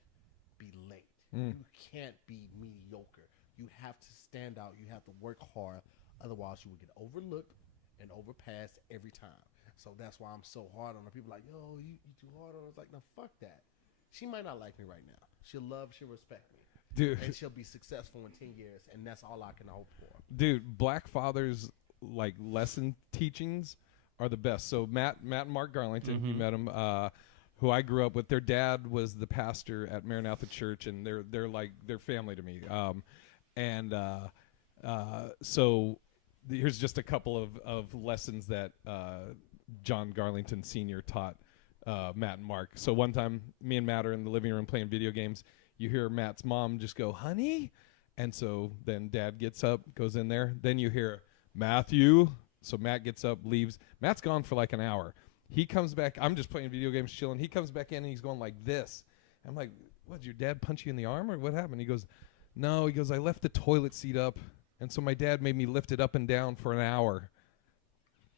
be late. You can't be mediocre. You have to stand out. You have to work hard. Otherwise, you will get overlooked and overpassed every time. So that's why I'm so hard on her. People are like, yo, you too hard on her. It's like, no, fuck that. She might not like me right now. She'll respect me. Dude. And she'll be successful in 10 years, and that's all I can hope for. Dude, black fathers, like, lesson teachings are the best. So Matt and Mark Garlington, you met him, who I grew up with. Their dad was the pastor at Maranatha Church, and they're family to me. So here's just a couple of lessons that John Garlington Sr. taught Matt and Mark. So one time, me and Matt are in the living room playing video games. You hear Matt's mom just go, honey? And so then Dad gets up, goes in there. Then you hear, Matthew. So Matt gets up, leaves. Matt's gone for like an hour. He comes back. I'm just playing video games, chilling. He comes back in, and he's going like this. I'm like, what, did your dad punch you in the arm, or what happened? He goes, no. He goes, I left the toilet seat up, and so my dad made me lift it up and down for an hour.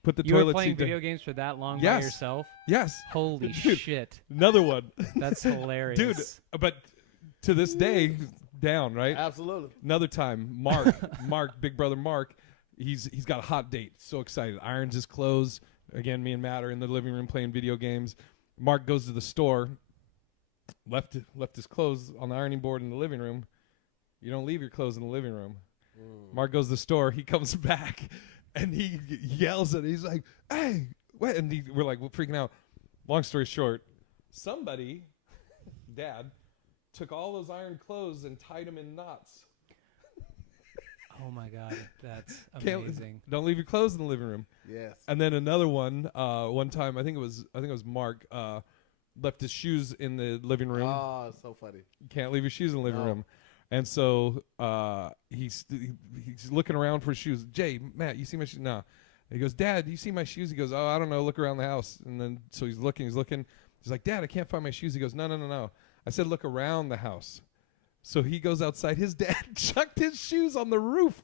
Put the You toilet were playing seat video down. games for that long by Yes. yourself? Yes. Holy Dude, shit. Another one. That's hilarious. Dude, but to this day, down, right? Absolutely. Another time, Mark, big brother Mark, he's got a hot date. So excited. Irons his clothes. Again, me and Matt are in the living room playing video games. Mark goes to the store, left his clothes on the ironing board in the living room. You don't leave your clothes in the living room. Mark goes to the store. He comes back, and he yells at it. He's like, hey, what? And we're like, we're freaking out. Long story short, somebody, Dad, took all those iron clothes and tied them in knots. Oh, my God. That's Can't- amazing. Don't leave your clothes in the living room. Yes. And then another one. One time, I think it was Mark. Left his shoes in the living room. Oh, it's so funny. You can't leave your shoes in the living No. room. And so he's looking around for shoes. Jay, Matt, you see my shoes? No. He goes, Dad, you see my shoes? He goes, oh, I don't know. Look around the house. And then so he's looking. He's like, Dad, I can't find my shoes. He goes, no. I said, look around the house. So he goes outside. His dad chucked his shoes on the roof.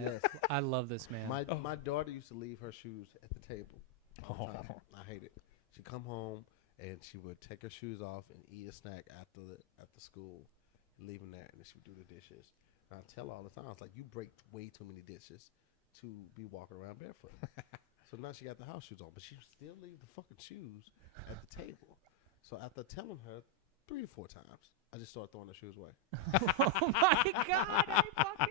Yes. I love this man. My daughter used to leave her shoes at the table. All the time. I hate it. She'd come home and she would take her shoes off and eat a snack after school, leave them there, and then she would do the dishes. And I tell her all the time, I was like, you break way too many dishes to be walking around barefoot. So now she got the house shoes on, but she still leave the fucking shoes at the table. So after telling her 3 to 4 times, I just started throwing her shoes away. Oh my God!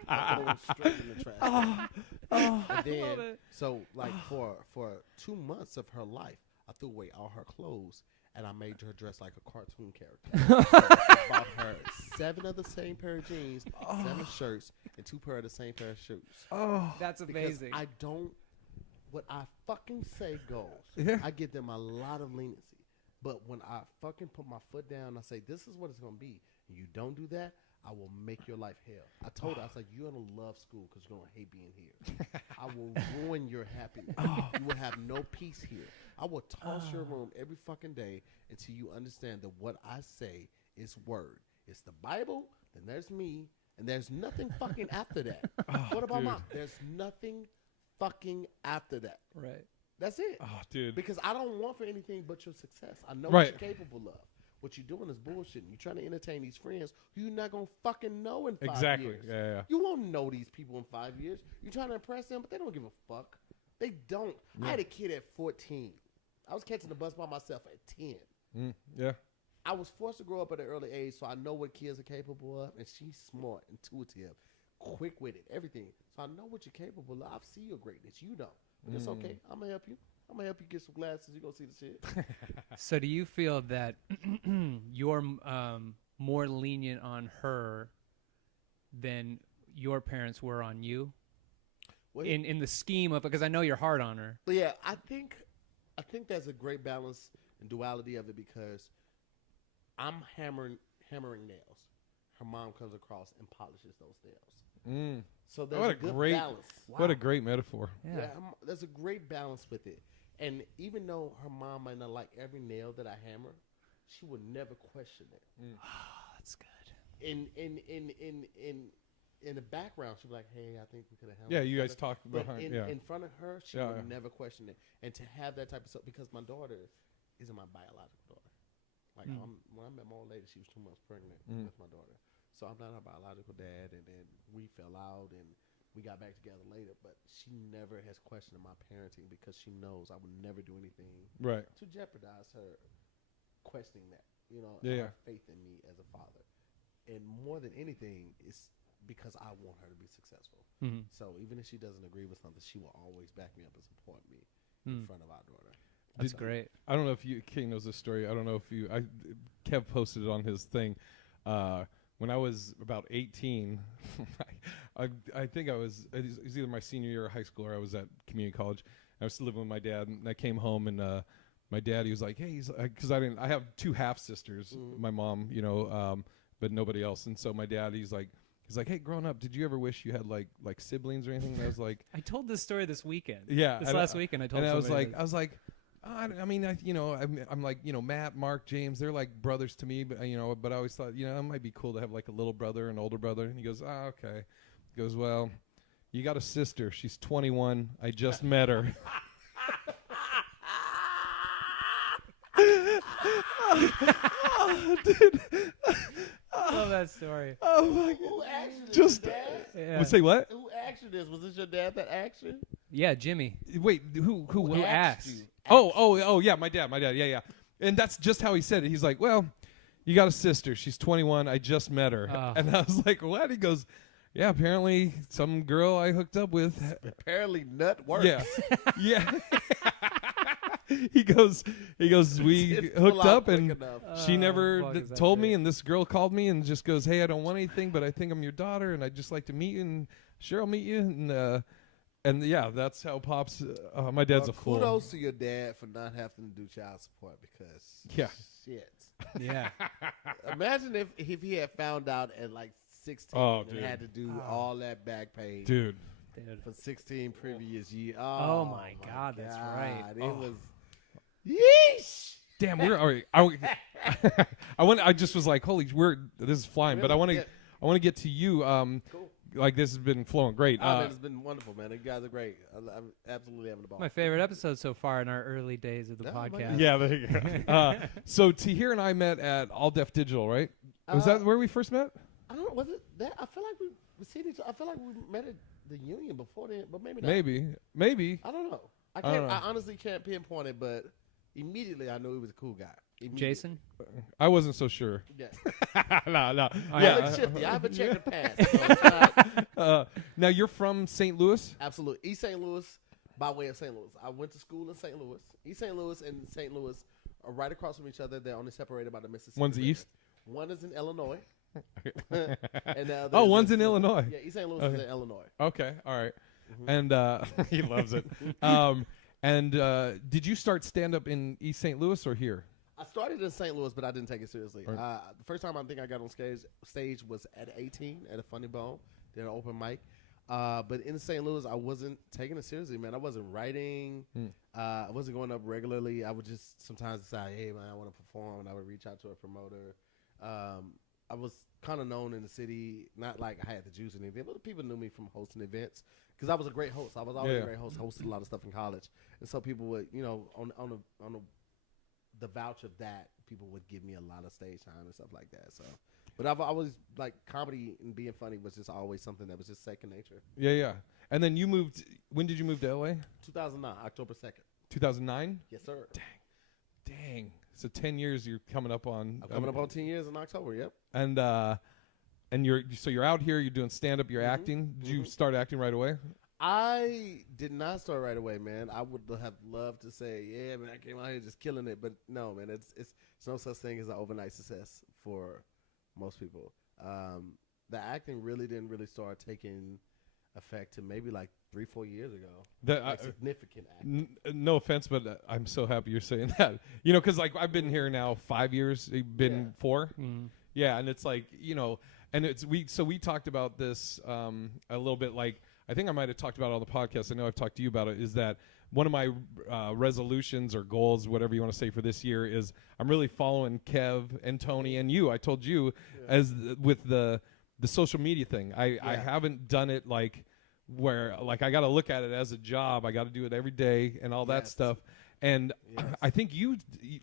I threw them straight in the trash. And then, I love it. so like for 2 months of her life, I threw away all her clothes and I made her dress like a cartoon character. So I bought her 7 of the same pair of jeans, 7 shirts, and 2 pair of the same pair of shoes. Oh, That's amazing. Because I don't, what I fucking say goes. Yeah. I give them a lot of leniency. But when I fucking put my foot down, I say, this is what it's going to be. And you don't do that, I will make your life hell. I told her, I was like, you're going to love school because you're going to hate being here. I will ruin your happiness. You will have no peace here. I will toss your room every fucking day until you understand that what I say is word. It's the Bible, then there's me, and there's nothing fucking after that. What about dude. mom? There's nothing fucking after that. Right. That's it. Oh, dude. Because I don't want for anything but your success. I know Right. what you're capable of. What you're doing is bullshit. You're trying to entertain these friends who you're not going to fucking know in 5 Exactly. years. Yeah. You won't know these people in 5 years. You're trying to impress them, but they don't give a fuck. They don't. I had a kid at 14. I was catching the bus by myself at 10. Yeah. I was forced to grow up at an early age, so I know what kids are capable of, and she's smart, intuitive, quick-witted, everything. So I know what you're capable of. I see your greatness. You don't. But it's okay. I'm going to help you. I'm going to help you get some glasses. You're going to see the shit. So do you feel that you're more lenient on her than your parents were on you? Well, In the scheme of, because I know you're hard on her. But yeah, I think there's a great balance and duality of it because I'm hammering nails. Her mom comes across and polishes those nails. So there's What a a good great- balance. What a great metaphor. Yeah, there's a great balance with it. And even though her mom might not like every nail that I hammer, she would never question it. That's good. In the background, she'd be like, "Hey, I think we could have." Yeah, you guys talk But behind. in front of her, she Yeah, would yeah. never question it. And to have that type of stuff, because my daughter isn't my biological daughter. Like when I met my old lady, she was 2 months pregnant with my daughter. So I'm not her biological dad. And then we fell out and we got back together later. But she never has questioned my parenting because she knows I would never do anything Right. to jeopardize her questioning that. You know, Yeah. her faith in me as a father. And more than anything, it's because I want her to be successful. Mm-hmm. So even if she doesn't agree with something, she will always back me up and support me in front of our daughter. That's great. I don't know if King knows this story. I don't know if Kev posted it on his thing. When I was about 18, I think it was either my senior year of high school or I was at community college. I was still living with my dad, and I came home, and my dad, he was like, "Hey," because I have 2 half sisters, my mom, but nobody else, and so my dad, he's like, "Hey, growing up, did you ever wish you had like siblings or anything?" And I was like, I told this story this weekend. "Yeah." This last weekend, I told. And I was somebody like, I'm like, Matt, Mark, James, they're like brothers to me, but but I always thought, it might be cool to have like a little brother, an older brother. And he goes, okay. He goes, well, you got a sister. She's 21. I just met her. Oh, dude. I love that story. Oh my God. Who asked you this, Just Dad? Yeah. Say what? Who asked you this? Was this your dad that asked you? Yeah, Jimmy. Wait, who Who asked? you? Oh, yeah, my dad. Yeah. And that's just how he said it. He's like, well, you got a sister. She's 21. I just met her. Oh. And I was like, what? He goes, yeah, apparently some girl I hooked up with. Apparently, nut works. Yeah. Yeah. He goes, we Didn't hooked pull out up quick and enough. she never fuck, is that told me, great. and this girl called me and just goes, hey, I don't want anything, but I think I'm your daughter and I'd just like to meet you, and sure, I'll meet you. And yeah, that's how Pops, my dad's a fool. Kudos to your dad for not having to do child support because shit. Yeah. Imagine if he had found out at like 16 and dude. had to do all that back pay Dude. for 16 previous years. Oh, my God, that's right. It Oh. was yeesh. Damn, we're all right. I just was like, holy, this is flying. But I want to get to you. Cool. Like this has been flowing great. Man, it's been wonderful, man. You guys are great. I'm absolutely having a ball. My favorite episode so far in our early days of the podcast. Yeah, there you go. So Tahir and I met at All Def Digital, right? Was that where we first met? I don't know. Was it that? I feel like we seen each. I feel like we met at the Union before then, but maybe not. Maybe. I don't know. I honestly can't pinpoint it, but immediately I knew he was a cool guy. Jason? I wasn't so sure. Yeah. No. I look shifty. I have a checkered past. So it's not. Now you're from St. Louis? Absolutely. East St. Louis, by way of St. Louis. I went to school in St. Louis. East St. Louis and St. Louis are right across from each other. They're only separated by the Mississippi One's River. east? One is in Illinois. And the other one's in Illinois. Yeah, East St. Louis is in Illinois. Okay, all right. And he loves it. And did you start stand-up in East St. Louis or here? I started in St. Louis, but I didn't take it seriously. Right. The first time I think I got on stage was at 18 at a Funny Bone. Did an open mic. But in St. Louis, I wasn't taking it seriously, man. I wasn't writing. I wasn't going up regularly. I would just sometimes decide, hey, man, I want to perform, and I would reach out to a promoter. I was kind of known in the city, not like I had the juice or anything, but people knew me from hosting events because I was a great host. I was always a great host, hosted a lot of stuff in college. And so people would, on the vouch of that, people would give me a lot of stage time and stuff like that. So, but I've always, like, comedy and being funny was just always something that was just second nature. Yeah. And then you moved, when did you move to LA? 2009, October 2nd. 2009? Yes, sir. Dang. So 10 years you're coming up on. I'm coming up on 10 years in October, yep. And you're out here, you're doing stand-up, you're acting. Did you start acting right away? I did not start right away, man. I would have loved to say, yeah, man, I came out here just killing it. But no, man, it's no such thing as an overnight success for most people. The acting really didn't start taking effect to maybe like 3-4 years ago. Significant acting. No offense, but I'm so happy you're saying that. Because like I've been here now 5 years. You've been 4. Yeah, and it's like and we talked about this a little bit. Like I think I might have talked about it on the podcast. I know I've talked to you about it. Is that one of my resolutions or goals, whatever you want to say for this year, is I'm really following Kev and Tony and you. I told you as with the social media thing. I haven't done it like where like I got to look at it as a job. I got to do it every day and all that stuff. And I think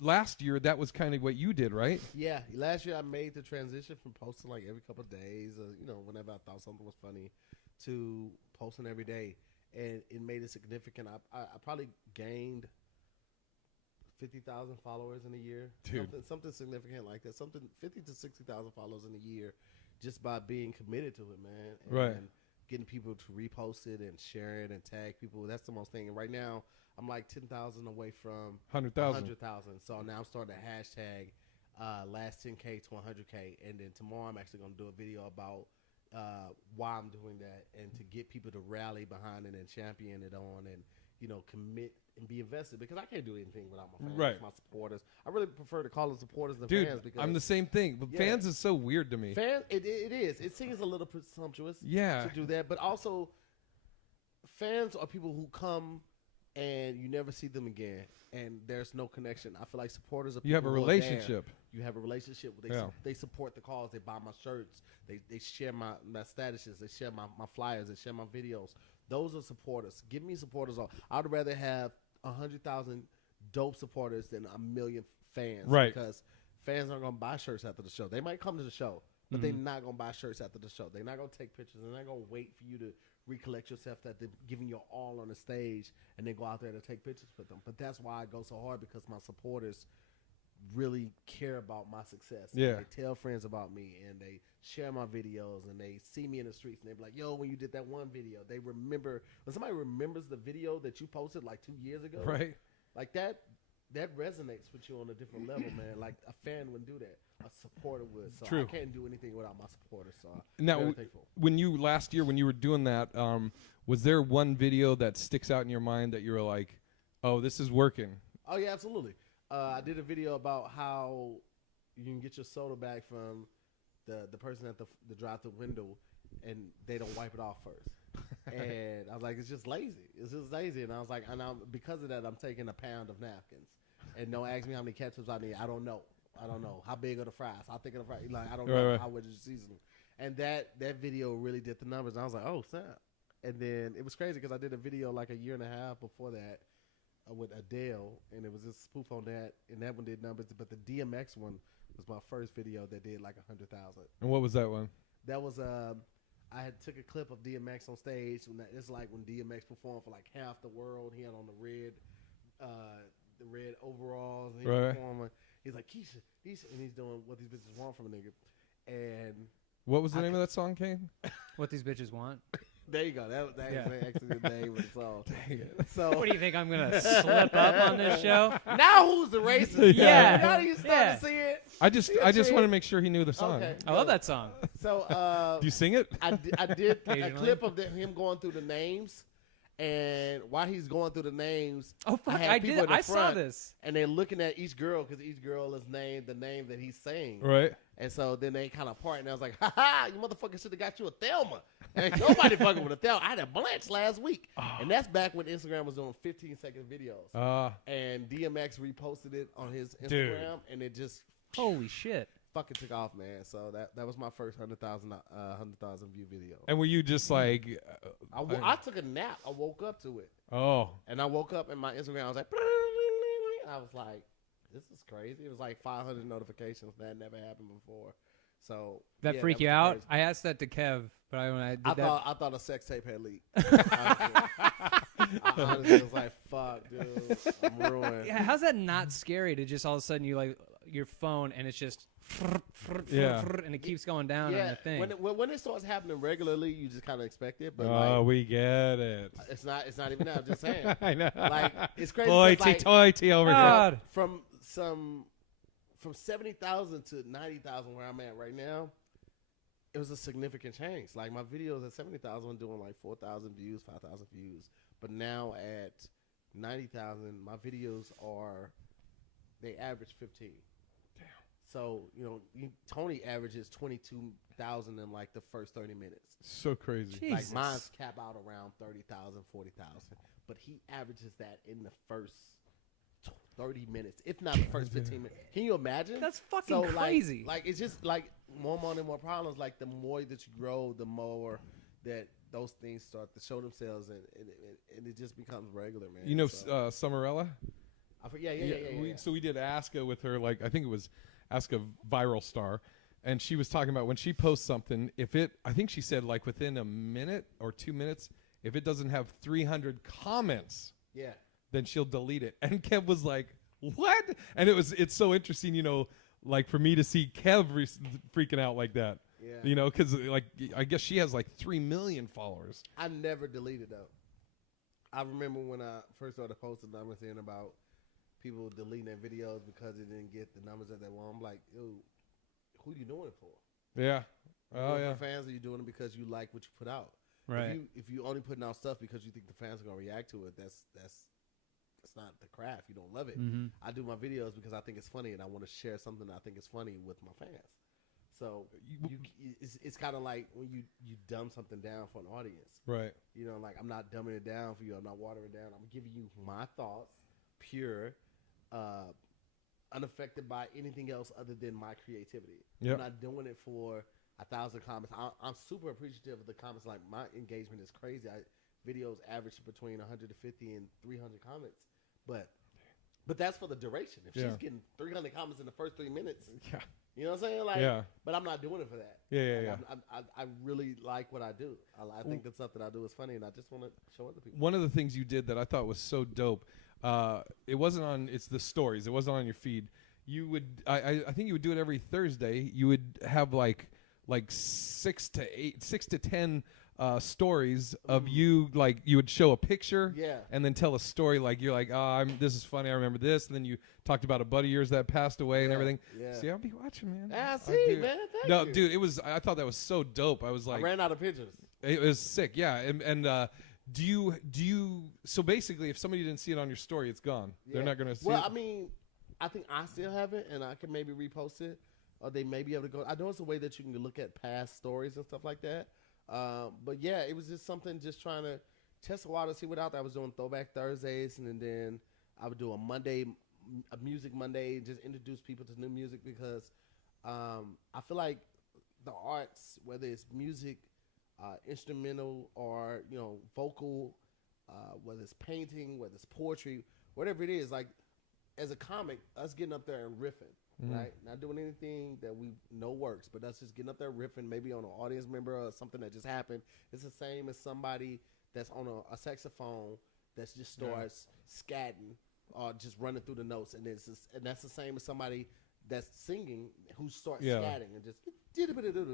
last year that was kind of what you did, right? Yeah, last year I made the transition from posting like every couple of days, whenever I thought something was funny, to posting every day, and it made it significant. I probably gained 50,000 followers in a year, something significant like that, 50 to 60,000 followers in a year, just by being committed to it, man. And getting people to repost it and share it and tag people. That's the most thing. And right now, I'm like 10,000 away from 100,000. So now I'm starting to hashtag last 10K to 100K. And then tomorrow I'm actually going to do a video about why I'm doing that and to get people to rally behind it and champion it on and, commit and be invested, because I can't do anything without my fans, my supporters. I really prefer to call them supporters than fans. Because I'm the same thing. But fans is so weird to me. Fans, it is. It seems a little presumptuous to do that. But also, fans are people who come and you never see them again, and there's no connection. I feel like supporters are people you have a relationship. You have a relationship. They support the cause. They buy my shirts. They share my statuses. They share my flyers. They share my videos. Those are supporters. Give me supporters. I'd rather have 100,000 dope supporters than a million fans. Right. Because fans aren't going to buy shirts after the show. They might come to the show, but they're not going to buy shirts after the show. They're not going to take pictures. They're not going to wait for you to recollect yourself that they're giving you all on the stage and then go out there to take pictures with them. But that's why I go so hard, because my supporters really care about my success. Yeah. They tell friends about me, and they share my videos, and they see me in the streets, and they be like, yo, when you did that one video, they remember. When somebody remembers the video that you posted like 2 years ago, right? Like that resonates with you on a different level, man. Like a fan wouldn't do that. A supporter would. So I can't do anything without my supporters. So now, very thankful. When you were doing that, was there one video that sticks out in your mind that you were like, oh, this is working? Oh, yeah, absolutely. I did a video about how you can get your soda back from the person at the drive-thru window, and they don't wipe it off first. And I was like, it's just lazy. It's just lazy. And I was like, because of that, I'm taking a pound of napkins. And don't ask me how many ketchups I need. I don't know. How big are the fries? I'll think of the fries. Like I don't Right, know right. how would you season them. And that video really did the numbers. And I was like, oh snap! And then it was crazy because I did a video like a year and a half before that with Adele, and it was a spoof on that, and that one did numbers. But the DMX one was my first video that did like 100,000. And what was that one? That was I had took a clip of DMX on stage. It's like when DMX performed for like half the world. He had on the red overalls. And he Right. performing. He's like Keisha, and he's doing what these bitches want from a nigga. And What was the name of that song, Kane? What these bitches want. there you go. That Yeah. is actually the name of the song. Dang it. So What do you think? I'm gonna slip up on this show? now who's the racist? Yeah. Now you start Yeah. to see it. I just Trey. want to make sure he knew the song. Okay. I love that song. So Do you sing it? I did a Occasionally. clip of him going through the names, and while he's going through the names, Oh fuck! had I people did. in the I saw front, this. and they're looking at each girl because each girl is named the name that he's saying. Right. And so then they kind of part, and I was like, ha ha, you motherfucker should have got you a Thelma. And nobody fucking with a Thelma. I had a Blanche last week. And that's back when Instagram was doing 15-second videos. And DMX reposted it on his Instagram, Dude. and it just Holy shit! fucking took off, man. So that was my first 100,000 view video. And were you just like, I took a nap. I woke up to it. oh, And I woke up and my Instagram was like, I was like, this is crazy. It was like 500 notifications. That never happened before. So That yeah, freak was you out? crazy. I asked that to Kev, but when I did that, I thought a sex tape had leaked. I honestly was like, fuck, dude. I'm ruined. yeah, how's that not scary to just all of a sudden you like your phone and it's just Yeah. and it keeps going down on Yeah, the thing. when it starts happening regularly, you just kind of expect it. But oh, like, we get it. it's not even that. I'm just saying. I know. Like, it's crazy. 'cause, Hoity like, toity over here. God. from 70,000 to 90,000 where I'm at right now, it was a significant change. Like my videos at 70,000 were doing like 4,000 views, 5,000 views, but now at 90,000, my videos they average 15. Damn. So Tony averages 22,000 in like the first 30 minutes. So crazy. Jesus. Like mine's cap out around 30,000, 40,000, but he averages that in the first 30 minutes, if not the first 15 minutes. Can you imagine? That's fucking crazy. Like it's just like more money, more problems. Like the more that you grow, the more that those things start to show themselves, and it just becomes regular, man. You know, So, Summerella? yeah. So we did Aska with her, like I think it was Aska Viral Star, and she was talking about when she posts something, I think she said like within a minute or 2 minutes, if it doesn't have 300 comments, Yeah. then she'll delete it. And Kev was like, "What?" And it's so interesting, like for me to see Kev freaking out like that. Yeah. Because like I guess she has like 3 million followers. I never deleted though. I remember when I first started posting, I was saying about people deleting their videos because they didn't get the numbers that they want. I'm like, yo, who you doing it for? Yeah. You Oh doing it yeah. for fans, or you doing it because you like what you put out? Right. If you only putting out stuff because you think the fans are gonna react to it, that's not the craft. You don't love it. Mhm. I do my videos because I think it's funny and I want to share something that I think is funny with my fans. So it's kind of like when you dumb something down for an audience. Right. Like I'm not dumbing it down for you. I'm not watering it down. I'm giving you my thoughts, pure, unaffected by anything else other than my creativity. Yep. I'm not doing it for 1,000 comments. I'm super appreciative of the comments. Like my engagement is crazy. Videos average between 150 and 300 comments, but that's for the duration. If Yeah. she's getting 300 comments in the first 3 minutes, Yeah. you know what I'm saying? Like, Yeah. but I'm not doing it for that. Yeah. I really like what I do. I think the stuff that I do is funny, and I just want to show other people. One of the things you did that I thought was so dope, it wasn't on. It's the stories. It wasn't on your feed. You would. I think you would do it every Thursday. You would have like 6 to 10 stories of you. Like you would show a picture. Yeah. And then tell a story. Like you're like, this is funny. I remember this. And then you talked about a buddy of yours that passed away and everything. Yeah. See, I'll be watching, man. I I see, do. man. Thank No, you. dude, it was. I thought that was so dope. I was I like, ran out of pictures. it was sick, yeah. And do you? So basically, if somebody didn't see it on your story, it's gone. They're Yeah. not gonna see Well, it. I mean, I think I still have it, and I can maybe repost it, or they may be able to go. I know it's a way that you can look at past stories and stuff like that. But yeah, it was just something, just trying to test the water, see what out there. I was doing Throwback Thursdays, and then I would do a Monday a Music Monday, just introduce people to new music because I feel like the arts, whether it's music, instrumental, or vocal, whether it's painting, whether it's poetry, whatever it is, like as a comic, us getting up there and riffing, right? Not doing anything that we know works, but us just getting up there riffing, maybe on an audience member or something that just happened. It's the same as somebody that's on a saxophone that just starts scatting or just running through the notes, and that's the same as somebody that's singing who starts scatting and just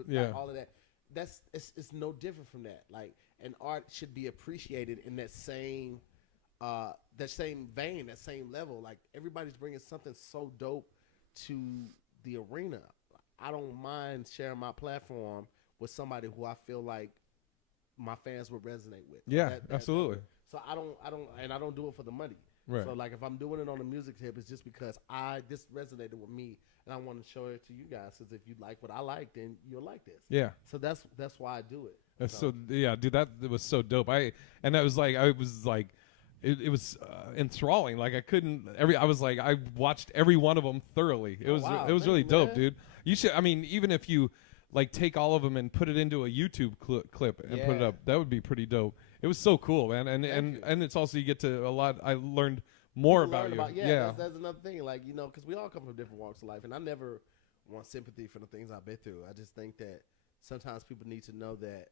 like all of that. It's no different from that. Like, and art should be appreciated in that same vein, that same level. Like, everybody's bringing something so dope to the arena. I don't mind sharing my platform with somebody who I feel like my fans would resonate with. Yeah, absolutely. So I don't do it for the money. Right. So like if I'm doing it on a music tip, it's just because this resonated with me and I want to show it to you guys. Because if you like what I like, then you'll like this. Yeah. So that's why I do it. That's so yeah, dude. That was so dope. I was like, it was enthralling. Like I watched every one of them thoroughly. It was really dope, dude. You should. I mean, even if you like take all of them and put it into a YouTube clip and put it up, that would be pretty dope. It was so cool, man. And it's also you get to a lot. I learned more about you. That's another thing. Like because we all come from different walks of life, and I never want sympathy for the things I've been through. I just think that sometimes people need to know that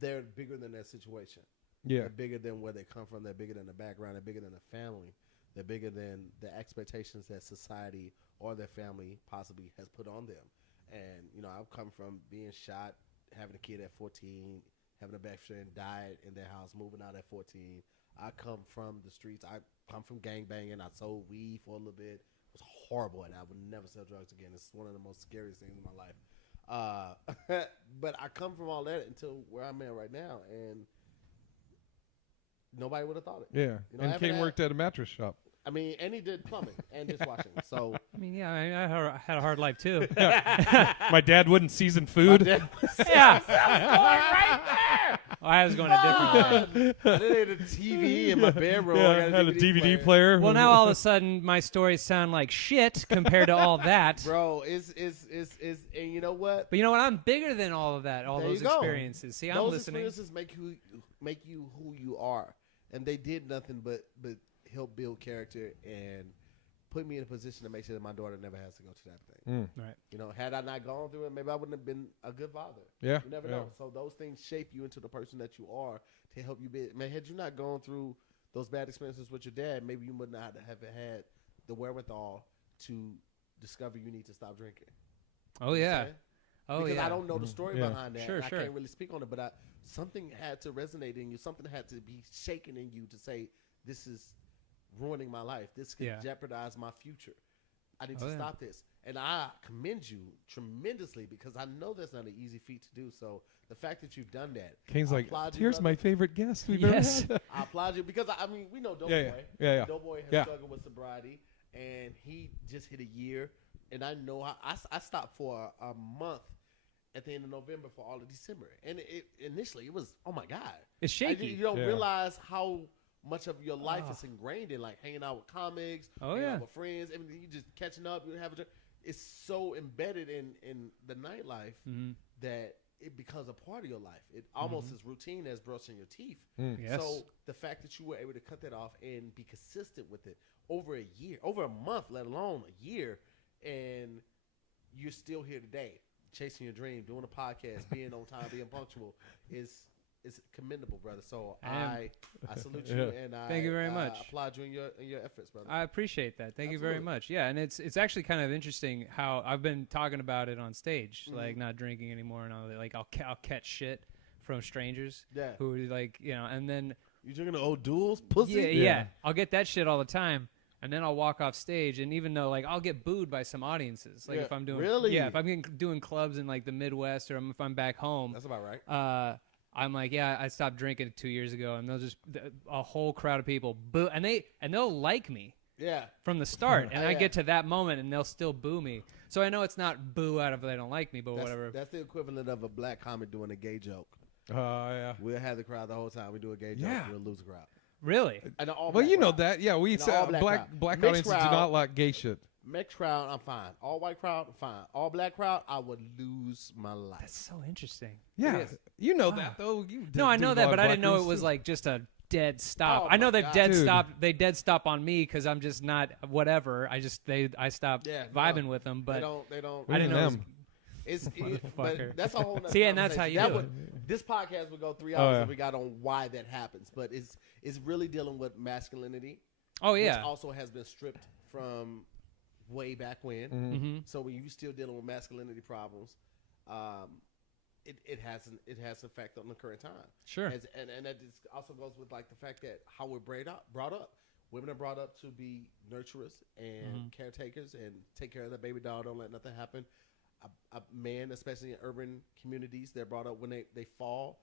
they're bigger than their situation. Yeah. They're bigger than where they come from. They're bigger than the background. They're bigger than the family. They're bigger than the expectations that society or their family possibly has put on them. And, I've come from being shot, having a kid at 14, having a best friend died in their house, moving out at 14. I come from the streets. I come from gangbanging. I sold weed for a little bit. It was horrible, and I would never sell drugs again. It's one of the most scariest things in my life. But I come from all that until where I'm at right now, and nobody would have thought it. Yeah. And Kane worked at a mattress shop. I mean, and he did plumbing and dishwashing. So I mean, yeah, I had a hard life too. My dad wouldn't season food. Yeah. right there. Oh, I was going a different way. I did a TV in my bedroom. Yeah, I had a DVD player. Well, now all of a sudden my stories sound like shit compared to all that. Bro, it's and you know what? But you know what? I'm bigger than all of that. All There those you go. experiences. See, I'm Those listening. experiences make you who you are, and they did nothing but help build character and put me in a position to make sure that my daughter never has to go to that thing. Right. Had I not gone through it, maybe I wouldn't have been a good father. Yeah. You never know. So those things shape you into the person that you are to help you be. Man, had you not gone through those bad experiences with your dad, maybe you would not have had the wherewithal to discover you need to stop drinking. Oh, yeah. Oh, because yeah. I don't know the story behind that. Sure, and sure. I can't really speak on it, but something had to resonate in you. Something had to be shaken in you to say, this is ruining my life. This could jeopardize my future. I need to stop this. And I commend you tremendously because I know that's not an easy feat to do. So the fact that you've done that. Kane's like, here's my favorite guest we've ever had. I applaud you because, I mean, we know Doughboy. Yeah. Doughboy has struggled with sobriety, and he just hit a year. And I know I stopped for a month at the end of November for all of December. And initially, it was, oh, my God. It's shaky. You don't realize how much of your life is ingrained in, like, hanging out with comics, hanging out with friends. I mean, you just catching up. You have it's so embedded in the nightlife that it becomes a part of your life. It almost is routine as brushing your teeth. Yes. So the fact that you were able to cut that off and be consistent with it over a year, over a month, let alone a year, and you're still here today, chasing your dream, doing a podcast, being on time, being punctual, is commendable, brother. So I salute you and I thank you very much. Applaud you in your efforts, brother. I appreciate that. Thank you very much. Yeah, and it's actually kind of interesting how I've been talking about it on stage, like not drinking anymore and all that. Like I'll catch shit from strangers who like, and then you drinking the old duels, pussy? Yeah. I'll get that shit all the time. And then I'll walk off stage, and even though like I'll get booed by some audiences, like if I'm doing if I'm doing clubs in like the Midwest or if I'm back home, that's about right. I'm like, I stopped drinking 2 years ago, and they'll just a whole crowd of people boo, and they'll like me, from the start, and I get to that moment, and they'll still boo me. So I know it's not boo out of they don't like me, but whatever. That's the equivalent of a black comic doing a gay joke. Yeah. We'll have the crowd the whole time. We do a gay joke, we'll lose the crowd. Really? And an all Well, black you know crowd. that. Yeah, we And an said all black crowd. black Mixed audiences do crowd. not like gay shit. Mixed crowd, I'm fine. All white crowd, I'm fine. All black crowd, I would lose my life. That's so interesting. Yeah, is. you know Wow. that though. You No, I did know a that, lot but of I didn't know black it was rooms, like just a dead stop. Oh I know my they've God. dead Dude. stopped. They dead stop on me because I'm just not whatever. I stopped Yeah, vibing no. with them. They But don't. They don't. I didn't know. It was, them. But Motherfucker. that's a whole nother See, and that's conversation. how you That do would, This podcast would go 3 Oh, hours yeah. if we got on why that happens. But it's really dealing with masculinity. oh Which yeah. also has been stripped from way back when. Mm-hmm. So when you still dealing with masculinity problems, it has an effect on the current time. Sure. And that just also goes with like the fact that how we're brought up. Women are brought up to be nurturers and caretakers and take care of the baby doll. Don't let nothing happen. A man, especially in urban communities, they're brought up when they fall.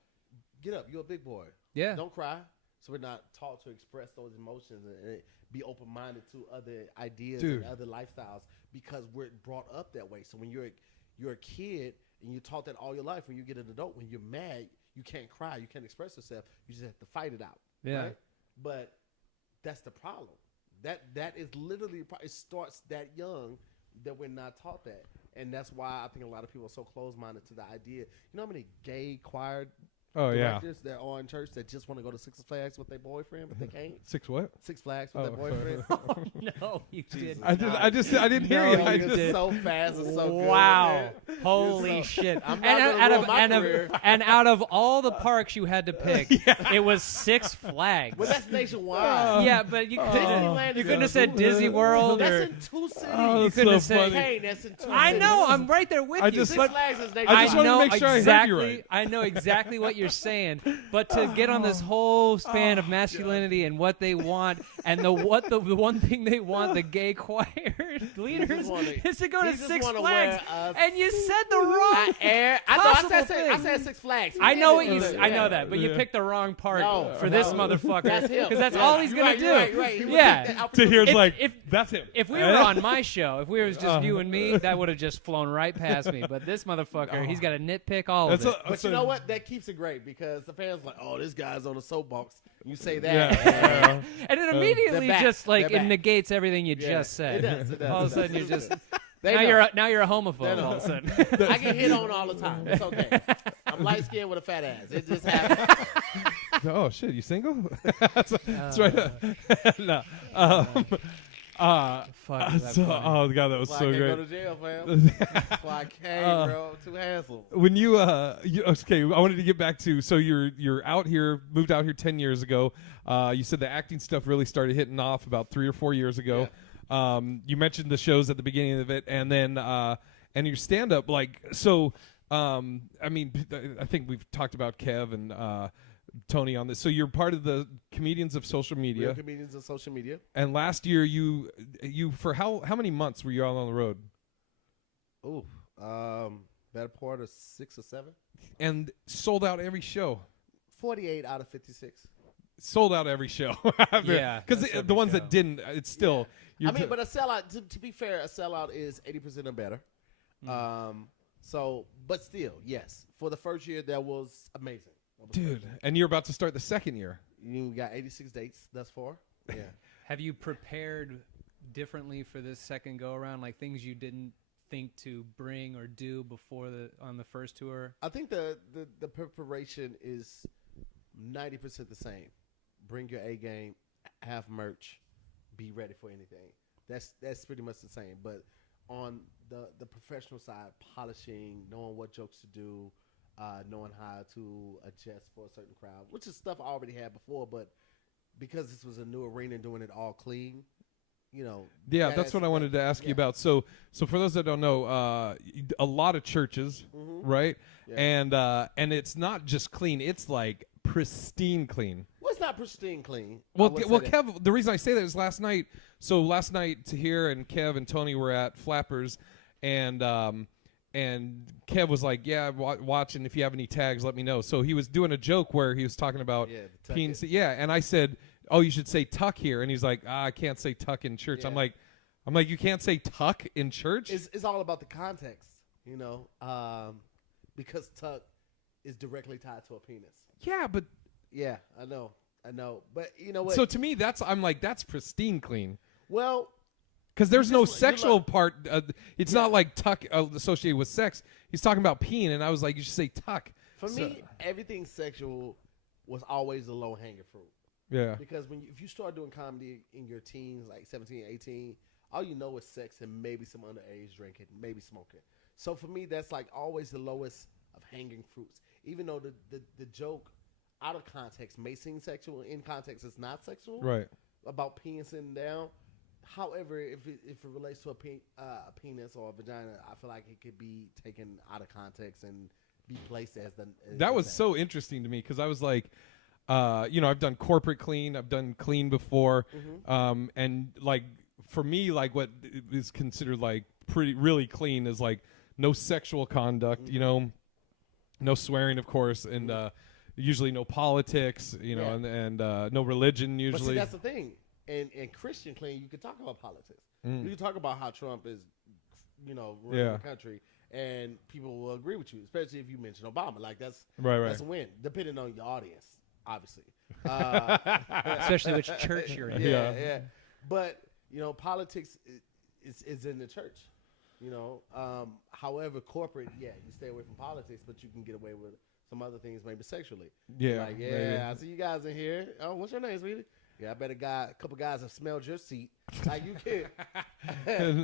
Get up, you're a big boy. Yeah. Don't cry. So we're not taught to express those emotions and be open-minded to other ideas Dude. and other lifestyles because we're brought up that way. So when you're a kid and you're taught that all your life, when you get an adult, when you're mad, you can't cry, you can't express yourself. You just have to fight it out. Yeah. Right? But that's the problem. That is literally it starts that young that we're not taught that, and that's why I think a lot of people are so close-minded to the idea. You know how many gay choir Oh yeah. directors that are in church that just want to go to Six Flags with their boyfriend, but they can't. Six what? Six Flags with their Oh, boyfriend. No, you Jesus. didn't. I didn't hear No, you. you I You're just, so fast and so good. Wow. man. Holy You're so- shit. I'm not gonna ruin my career. And out of all the parks you had to pick, it was Six Flags. Well, that's nationwide. Yeah, but you couldn't, Disneyland you is couldn't have a- said Disney World That's or in 2 cities. Oh, you that's couldn't so have said, funny. Hey, that's in 2 I cities. know, I'm right there with I you. just Six let- Flags is I nationwide. just wanted to know make sure I heard exactly, you right. I know exactly what you're saying, but to get on this whole span of masculinity and what they want, and the one thing they want, the gay choir leaders, is to go to he just Six wanna Flags, wear a and you said the wrong. I possible said Six Flags. I know what you. did. I know that, but you Yeah. picked the wrong part No, for this no. motherfucker. That's him. Because that's Yeah. all he's You're gonna right, do. you're right, you're right. He would Yeah. take the outfit to hear it's If- like if- that's him. If we were on my show, if we was just you and me, that would have just flown right past me. But this motherfucker, he's got to nitpick all of That's it. But you know what? That keeps it great because the fans are like, oh, this guy's on the soapbox. You say that. Yeah. And it immediately They're back. just like They're it back. negates everything you Yeah, just said. It does. It does. All of a it sudden does. you're just They now know. you're a They homophobe know. all of a sudden. I get hit on all the time. It's okay. I'm light skinned with a fat ass. It just happens. Oh shit, you single? that's right. No. Fuck. is that So, funny. oh god, that was That's why so I can't great. go to jail, fam. That's why I can't, bro. I'm too handsome. When you okay, I wanted to get back to so you're out here, moved out here 10 years ago. You said the acting stuff really started hitting off about 3 or 4 years ago. You mentioned the shows at the beginning of it, and then and your stand up like so. I mean, I think we've talked about Kev and Tony on this. So you're part of the Comedians of Social Media, Real comedians on social media. and last year you for how many months were you out on the road? Ooh, better part of 6 or 7. And sold out every show. 48 out of 56. Sold out every show. Yeah, because that's the every ones show. that didn't, it's still. I mean, but a sellout. To be fair, a sellout is 80% or better. So, but still, yes. For the first year, that was amazing. dude, and you're about to start the second year. You got 86 dates thus far. Yeah. Have you prepared differently for this second go around? Like things you didn't think to bring or do before on the first tour? I think the preparation is 90% the same. Bring your A game, have merch, be ready for anything. That's pretty much the same. But on the professional side, polishing, knowing what jokes to do, knowing how to adjust for a certain crowd, which is stuff I already had before, but because this was a new arena and doing it all clean, you know. Yeah, that's what I wanted to ask you about. So for those that don't know, a lot of churches, right? Yeah. And it's not just clean; it's like pristine clean. Well, it's not pristine clean. Well, I would well, say that. Kev. The reason I say that is last night. So last night, Tahir and Kev and Tony were at Flappers, and Kev was like, "Yeah, watch, and if you have any tags, let me know." So he was doing a joke where he was talking about the tuck PNC. Yeah, and I said, "Oh, you should say tuck here," and he's like, "I can't say tuck in church." Yeah. I'm like, "You can't say tuck in church?" It's all about the context, you know, because tuck is directly tied to a penis. Yeah, but Yeah, I know. I know, but you know what? So to me, I'm like, that's pristine clean. Well, because there's no just- sexual like- part. It's not like tuck associated with sex. He's talking about peeing, and I was like, you should say tuck. for me, everything sexual was always the low hanging fruit. Yeah. Because if you start doing comedy in your teens, like 17, 18, all you know is sex and maybe some underage drinking, maybe smoking. So for me, that's like always the lowest of hanging fruits. Even though the joke out of context may seem sexual, in context it's not sexual. Right. About peeing sitting down. However, if it relates to a penis or a vagina, I feel like it could be taken out of context and be placed as the. That was so interesting to me because I was like, I've done corporate clean, I've done clean before, and like for me, like what is considered like really clean is like no sexual conduct, no swearing, of course, and usually no politics, and no religion usually. But see, that's the thing. In Christian clean, you can talk about politics. You can talk about how Trump is, running the country, and people will agree with you, especially if you mention Obama. Like that's that's a win, depending on your audience, obviously. Especially which church you're in. Yeah. But politics is in the church. However, corporate, you stay away from politics, but you can get away with some other things, maybe sexually. Yeah. Like, I see you guys in here. Oh, what's your name, sweetie? Yeah, I bet a couple guys have smelled your seat. Like you can't.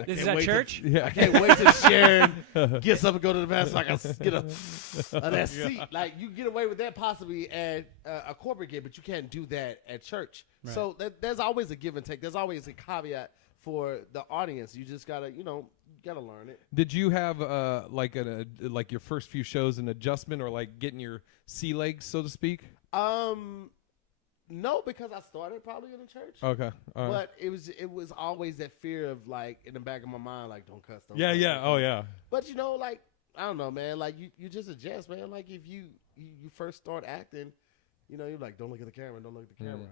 Is that church? I can't wait to Sharon gets up and go to the bathroom so I can get of that seat. Like you get away with that possibly at a corporate gig, but you can't do that at church. Right. So there's always a give and take. There's always a caveat for the audience. You just gotta, gotta learn it. Did you have like your first few shows an adjustment or like getting your sea legs, so to speak? No, because I started probably in the church. Okay, but it was always that fear of like in the back of my mind, like don't cuss. Don't yeah, cuss, yeah, don't oh cuss. yeah. But like I don't know, man. Like you just adjust, man. Like if you first start acting, you're like don't look at the camera, don't look at the camera,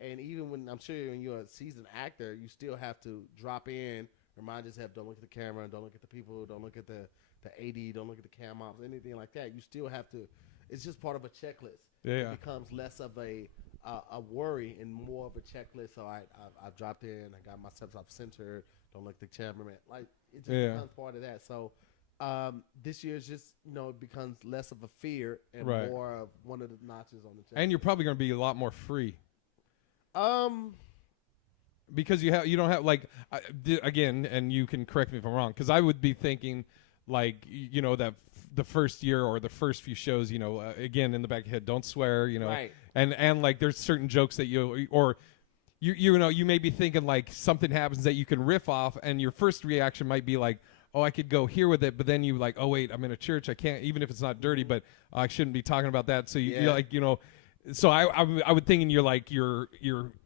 And even when I'm sure when you're a seasoned actor, you still have to drop in, remind yourself, don't look at the camera, don't look at the people, don't look at the AD, don't look at the cam ops, anything like that. You still have to. It's just part of a checklist. Yeah. It becomes less of a worry and more of a checklist. So I've dropped in, I got myself off center, don't look at the cameraman. Like it just becomes part of that. So this year's just it becomes less of a fear and more of one of the notches on the checklist. And you're probably going to be a lot more free. Because you don't have like again, and you can correct me if I'm wrong, because I would be thinking like that the first year or the first few shows, again in the back of your head, don't swear, right. and like there's certain jokes that you may be thinking like something happens that you can riff off, and your first reaction might be like, oh, I could go here with it, but then you like, oh wait, I'm in a church, I can't, even if it's not dirty, but I shouldn't be talking about that. So you're like, so I would think you're like you're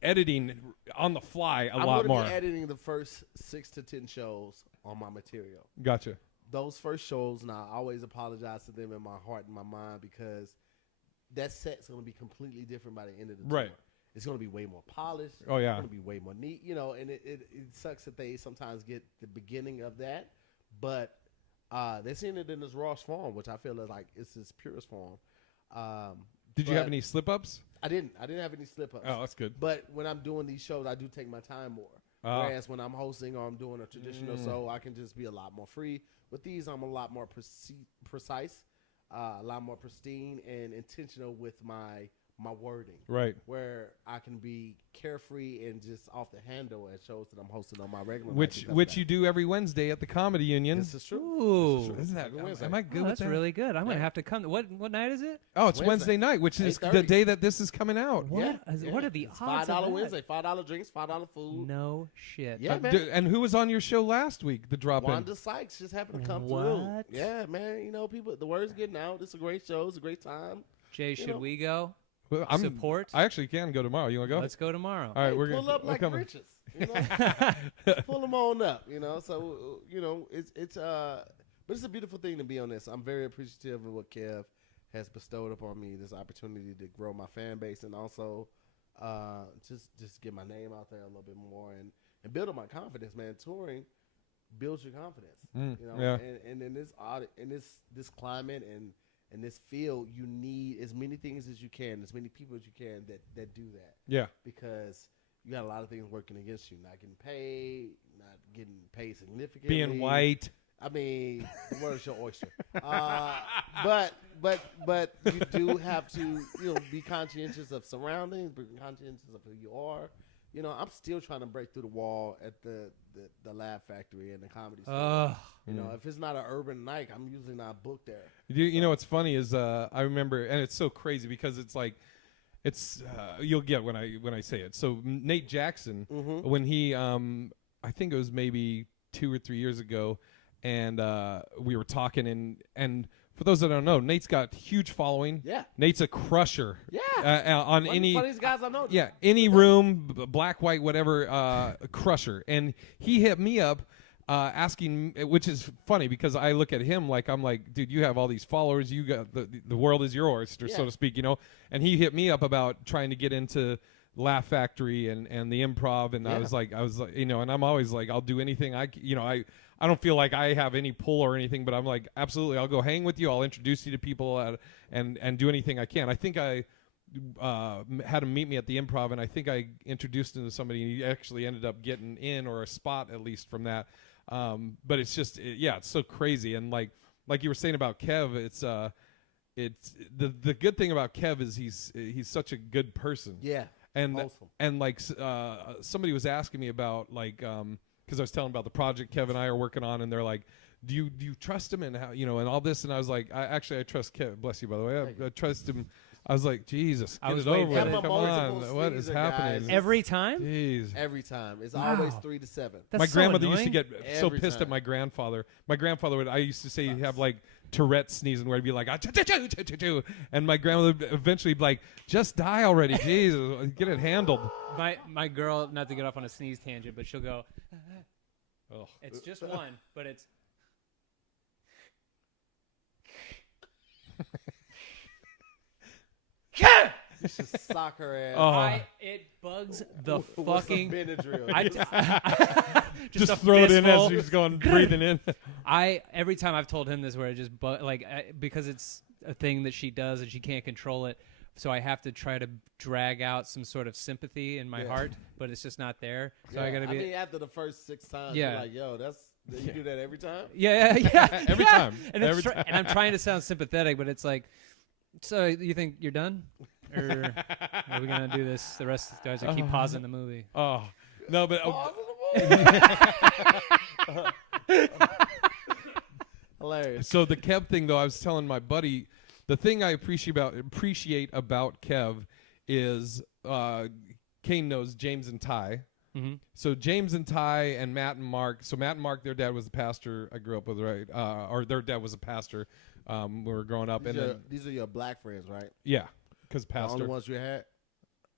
editing on the fly a lot more. I'm editing the first 6 to 10 shows on my material. Gotcha. Those first shows, and I always apologize to them in my heart and my mind because that set's going to be completely different by the end of the tour. It's going to be way more polished. Oh yeah. It's going to be way more neat, and it sucks that they sometimes get the beginning of that, but they're seeing it in its rawest form, which I feel like it's its purest form. Did you have any slip-ups? I didn't have any slip-ups. Oh, that's good. But when I'm doing these shows, I do take my time more. Whereas when I'm hosting or I'm doing a traditional show, I can just be a lot more free. With these, I'm a lot more precise, a lot more pristine, and intentional with my wording. Right. Where I can be carefree and just off the handle at shows that I'm hosting on my regular. Which you do every Wednesday at the Comedy Union. This is true. Ooh. Isn't that, am I good with that's that? really good. I'm going to have to come. What night is it? Oh, it's Wednesday night, which is 8:30. the day that this is coming out. What? What are the It's odds $5 of Wednesday, $5 drinks, $5 food. No shit. Yeah, man. And who was on your show last week, the drop-in? Wanda Sykes just happened to come What? through. Yeah, man. People, the word's getting out. It's a great show. It's a great time. Jay, should we go? Well, Support? I actually can go tomorrow. You want to go? Let's go tomorrow. All right, Hey, we're pull gonna up like coming. riches. Pull them on up. So it's but it's a beautiful thing to be on this. I'm very appreciative of what Kev has bestowed upon me, this opportunity to grow my fan base and also just get my name out there a little bit more and build up my confidence, man. Touring builds your confidence. Yeah. And in this climate and in this field, you need as many things as you can, as many people as you can that do that. Yeah. Because you got a lot of things working against you. Not getting paid, not getting paid significantly. Being white. I mean, the world's your oyster. But you do have to, be conscientious of surroundings, be conscientious of who you are. I'm still trying to break through the wall at the Laugh Factory and the Comedy Store. If it's not an urban night, I'm usually not booked there. You know what's funny is I remember, and it's so crazy because it's like, you'll get when I say it. So Nate Jackson, when he, I think it was maybe 2 or 3 years ago, and we were talking, and for those that don't know, Nate's got huge following. Yeah. Nate's a crusher. Yeah. On One any of the funniest guys I know. Yeah, any room, black, white, whatever, crusher. And he hit me up asking, which is funny because I look at him like, I'm like, dude, you have all these followers. You got the world is your oyster, so to speak, And he hit me up about trying to get into Laugh Factory and the improv. And I was like, and I'm always like, I'll do anything I don't feel like I have any pull or anything, but I'm like, absolutely, I'll go hang with you. I'll introduce you to people and do anything I can. I think I had him meet me at the improv, and I think I introduced him to somebody, and he actually ended up getting in or a spot at least from that. But it's just, it's so crazy. And like you were saying about Kev, it's the good thing about Kev is he's such a good person. Yeah. And awesome. And like somebody was asking me about because I was telling about the project Kev and I are working on, and they're like, do you trust him and how and all this, and I was like, I trust Kev. Bless you, by the way. I trust him. I was like, Jesus, get it over with. Come on, what is happening? Guys. Every time? Jeez. Every time. It's always 3 to 7. That's my so grandmother used to annoying. get so pissed at my grandfather. My grandfather would. I used to say he'd have like Tourette sneezing where he'd be like, and my grandmother would eventually be like, just die already, Jesus, get it handled. My girl, not to get off on a sneeze tangent, but she'll go, Oh. it's just one, but it's. You should sock her ass. Oh. It bugs the With some fucking. Benadryl. Just throw it in fistful. as she's going breathing in. Every time I've told him this, where it just because it's a thing that she does and she can't control it, so I have to try to drag out some sort of sympathy in my heart, but it's just not there. So I gotta be. I mean, after the first 6 times, Yeah. you're like, yo, you do that every time? Yeah. Every time. And, Every time. and I'm trying to sound sympathetic, but it's like, so you think you're done? Or are we going to do this the rest of the guys? I keep pausing the movie. Oh. No, but Hilarious. so the Kev thing, though, I was telling my buddy, the thing I appreciate about Kev is Kane knows James and Ty. Mm-hmm. So James and Ty and Matt and Mark. So Matt and Mark, their dad was the pastor I grew up with, right? Or their dad was a pastor when we were growing up. These are your black friends, right? Yeah, because The pastor. only ones you had?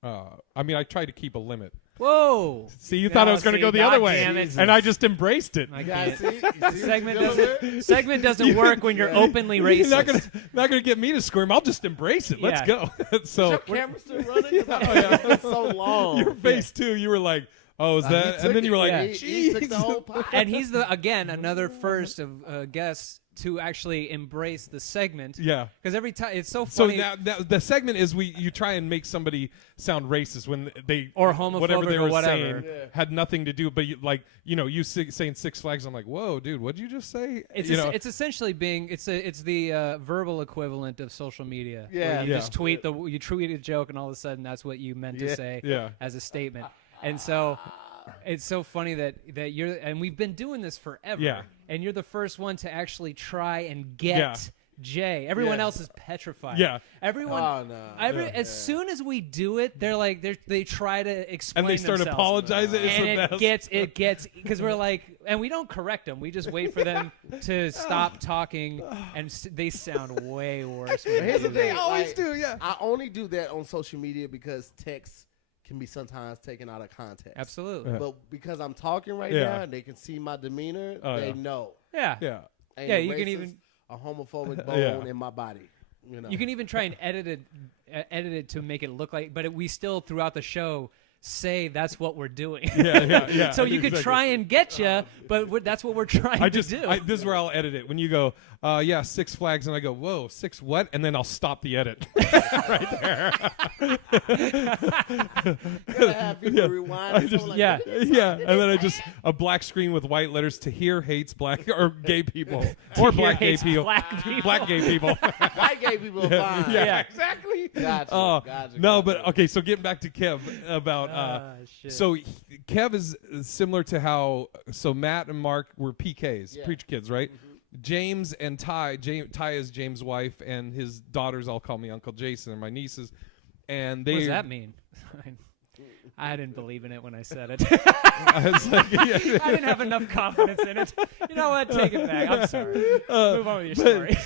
I mean, I tried to keep a limit. Whoa! See, you thought I was going to go the other way, and I just embraced it. I Yeah, can't. see? You see Segment doesn't work when you're openly racist. You're not gonna get me to squirm. I'll just embrace it. Let's go. So Your camera still running? It's so long. your face too. You were like, "Oh, is that?" And then you were like, he took "Jeez." the whole pie. And he's another first of guests to actually embrace the segment. Yeah. Because every time it's so So funny. now the segment is you try and make somebody sound racist when they Or homophobic whatever they or were whatever. saying had nothing to do. But you saying Six Flags. I'm like, whoa, dude, what'd you just say? It's essentially being it's the verbal equivalent of social media. Yeah. where you Yeah. just tweet a joke and all of a sudden that's what you meant to say Yeah. as a statement. And so it's so funny that you're and we've been doing this forever. Yeah. And you're the first one to actually try and get Yeah. Jay. Everyone Yeah. else is petrified. Yeah. Everyone. Oh, no. As soon as we do it, they're like they try to explain And they start themselves. apologizing. It's And the best. it gets because we're like, and we don't correct them. We just wait for them to stop talking, and they sound way worse. when Here's they the do thing. that. always do, yeah. I only do that on social media because text can be sometimes taken out of context. Absolutely. Yeah. But because I'm talking right Yeah. now and they can see my demeanor, Oh, they yeah. know. Yeah. Yeah. Ain't Yeah, a you can racist, even- a homophobic bone Yeah. in my body. You know. You can even try and edit it to make it look like, but we still throughout the show say that's what we're doing. Yeah. So you could try and get you, but that's what we're trying to do. This is where I'll edit it. When you go, yeah, Six Flags, and I go, whoa, six what? And then I'll stop the edit right there. Gotta have people rewind. Yeah. And then I just a black screen with white letters. Tahir hates black or gay people or black gay hates people. black people. Black gay people. White gay people are fine. Yeah, exactly. Gotcha. No, but okay. So getting back to Kev about. Shit. So Kev is similar to how Matt and Mark were PKs, preacher kids, right? Mm-hmm. James and Ty. Ty is James' wife, and his daughters all call me Uncle Jason, and my nieces. And they. What does that mean? I didn't believe in it when I said it. I was like, I didn't have enough confidence in it. You know what? Take it back. I'm sorry. Move on with your story.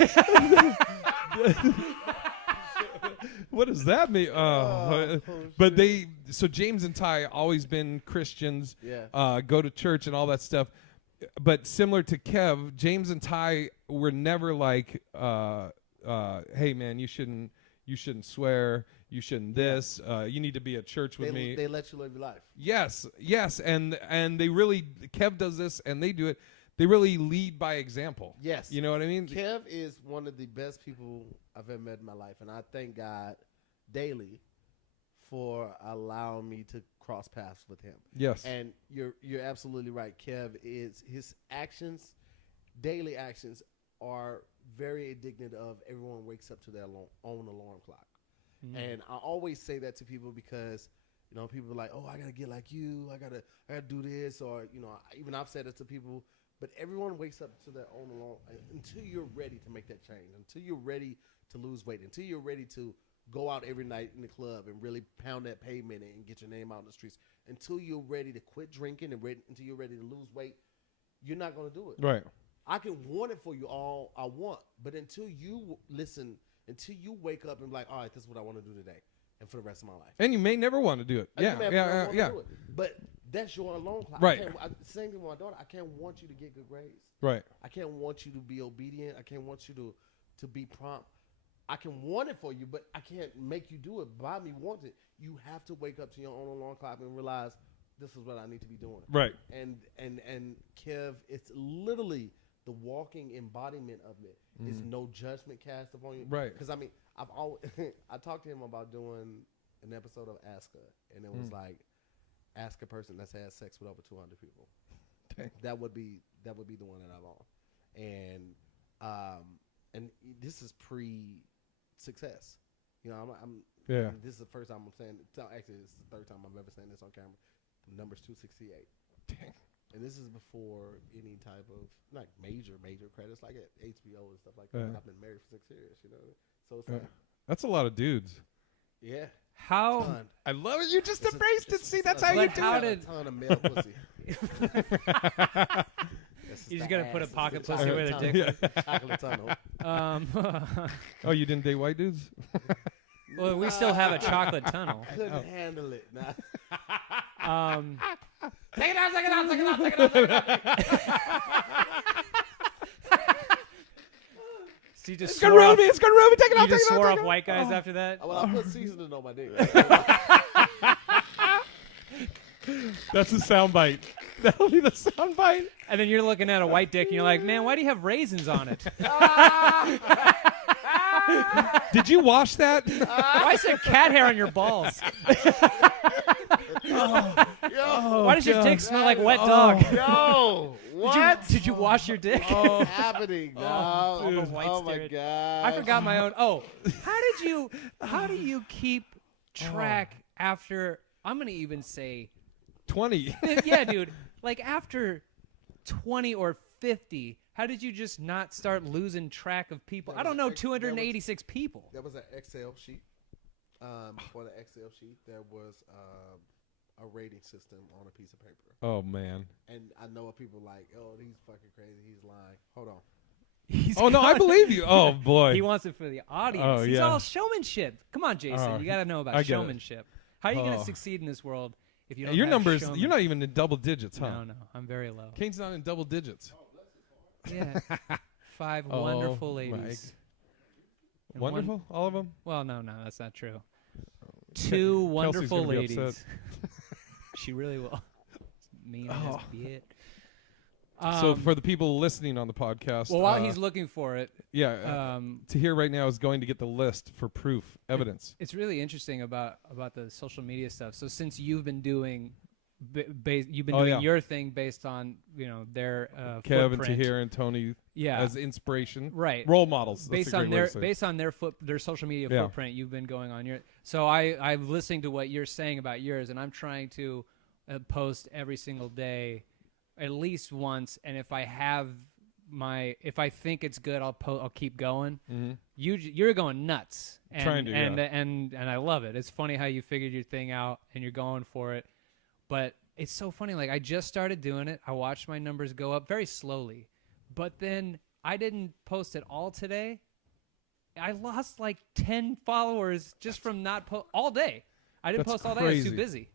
What does that mean? But so James and Ty always been Christians, go to church and all that stuff. But similar to Kev, James and Ty were never like, hey man, you shouldn't swear, you shouldn't this, you need to be at church with me. They let you live your life. Yes, and they really, Kev does this and they do it. They really lead by example. Yes. You know what I mean? Kev is one of the best people I've ever met in my life, and I thank God daily for allowing me to cross paths with him. Yes. And you're absolutely right. Kev is his actions, daily actions, are very indignant of everyone wakes up to their own alarm clock. And I always say that to people because people are like, oh, I gotta get like you, I gotta do this, or even I've said it to people. But everyone wakes up to their own alarm until you're ready to make that change, until you're ready to lose weight, until you're ready to go out every night in the club and really pound that pavement and get your name out in the streets, until you're ready to quit drinking and until you're ready to lose weight, you're not going to do it. Right. I can want it for you all I want, but until you listen, until you wake up and be like, all right, this is what I want to do today and for the rest of my life. And you may never want to do it. Yeah. But that's your alarm clock. Right. Same thing with my daughter. I can't want you to get good grades. Right. I can't want you to be obedient. I can't want you to be prompt. I can want it for you, but I can't make you do it. By me want it, you have to wake up to your own alarm clock and realize this is what I need to be doing. Right. And Kev, it's literally the walking embodiment of it. There's no judgment cast upon you. Right. Because I've always I talked to him about doing an episode of Ask Her, and it was like, ask a person that's had sex with over 200 people. Dang. That would be the one that I'm on, and this is pre-success. This is the first time I'm saying it. Actually, it's the third time I've ever saying this on camera. The number's 268. Dang. And this is before any type of like major credits like at HBO and stuff like that. I've been married for 6 years, So it's like, that's a lot of dudes. Yeah. How? I love it. You just embraced it. See, that's how you do it. A ton of male pussy. You just gotta put a pocket pussy with a dick. Chocolate tunnel. Oh, you didn't date white dudes? Well, we still have a chocolate tunnel. Couldn't handle it. Nah. Take it out. So you just It's gonna ruin me. Take it out. You just swore off white guys after that? Well, I put seasoning on my dick. That's a soundbite. That'll be the soundbite. And then you're looking at a white dick and you're like, man, why do you have raisins on it? Did you wash that? Why is there cat hair on your balls? Why does your dick smell like wet dog? Yo, what? Did you wash your dick? What's happening, dog? Oh my God. I forgot my own. Oh, how do you keep track after, I'm going to even say 20. Yeah, dude. Like after 20 or 50, how did you just not start losing track of people? I don't know, 286 people. There was an Excel sheet. For the Excel sheet, there was a rating system on a piece of paper. Oh, man. And I know what people like, oh, he's fucking crazy. He's lying. Hold on. No, I believe you. Oh, boy. He wants it for the audience. Oh, He's yeah. all showmanship. Come on, Jason. You got to know about showmanship. How are you going to succeed in this world if you don't Your have numbers, showmanship? you're not even in double digits, huh? No, I'm very low. Kane's not in double digits. Yeah. 5 wonderful ladies. And Wonderful? All of them? Well, no, that's not true. 2 wonderful gonna be ladies. upset. She really will. Mean Oh. as bitch. So for the people listening on the podcast, well, while he's looking for it, Tahir right now is going to get the list for proof, evidence. it's really interesting about the social media stuff. So since you've been doing, you've been doing your thing based on their Kev footprint. and Tahir and Tony Yeah. as inspiration, Right, role models. based on their social media footprint. You've been going on your. So I'm listening to what you're saying about yours, and I'm trying to post every single day, at least once. And if I think it's good, I'll keep going. Mm-hmm. You're going nuts, and and I love it. It's funny how you figured your thing out and you're going for it. But it's so funny. Like, I just started doing it. I watched my numbers go up very slowly, but then I didn't post at all today. I lost like 10 followers just from not all day. I didn't post all day. I was too busy.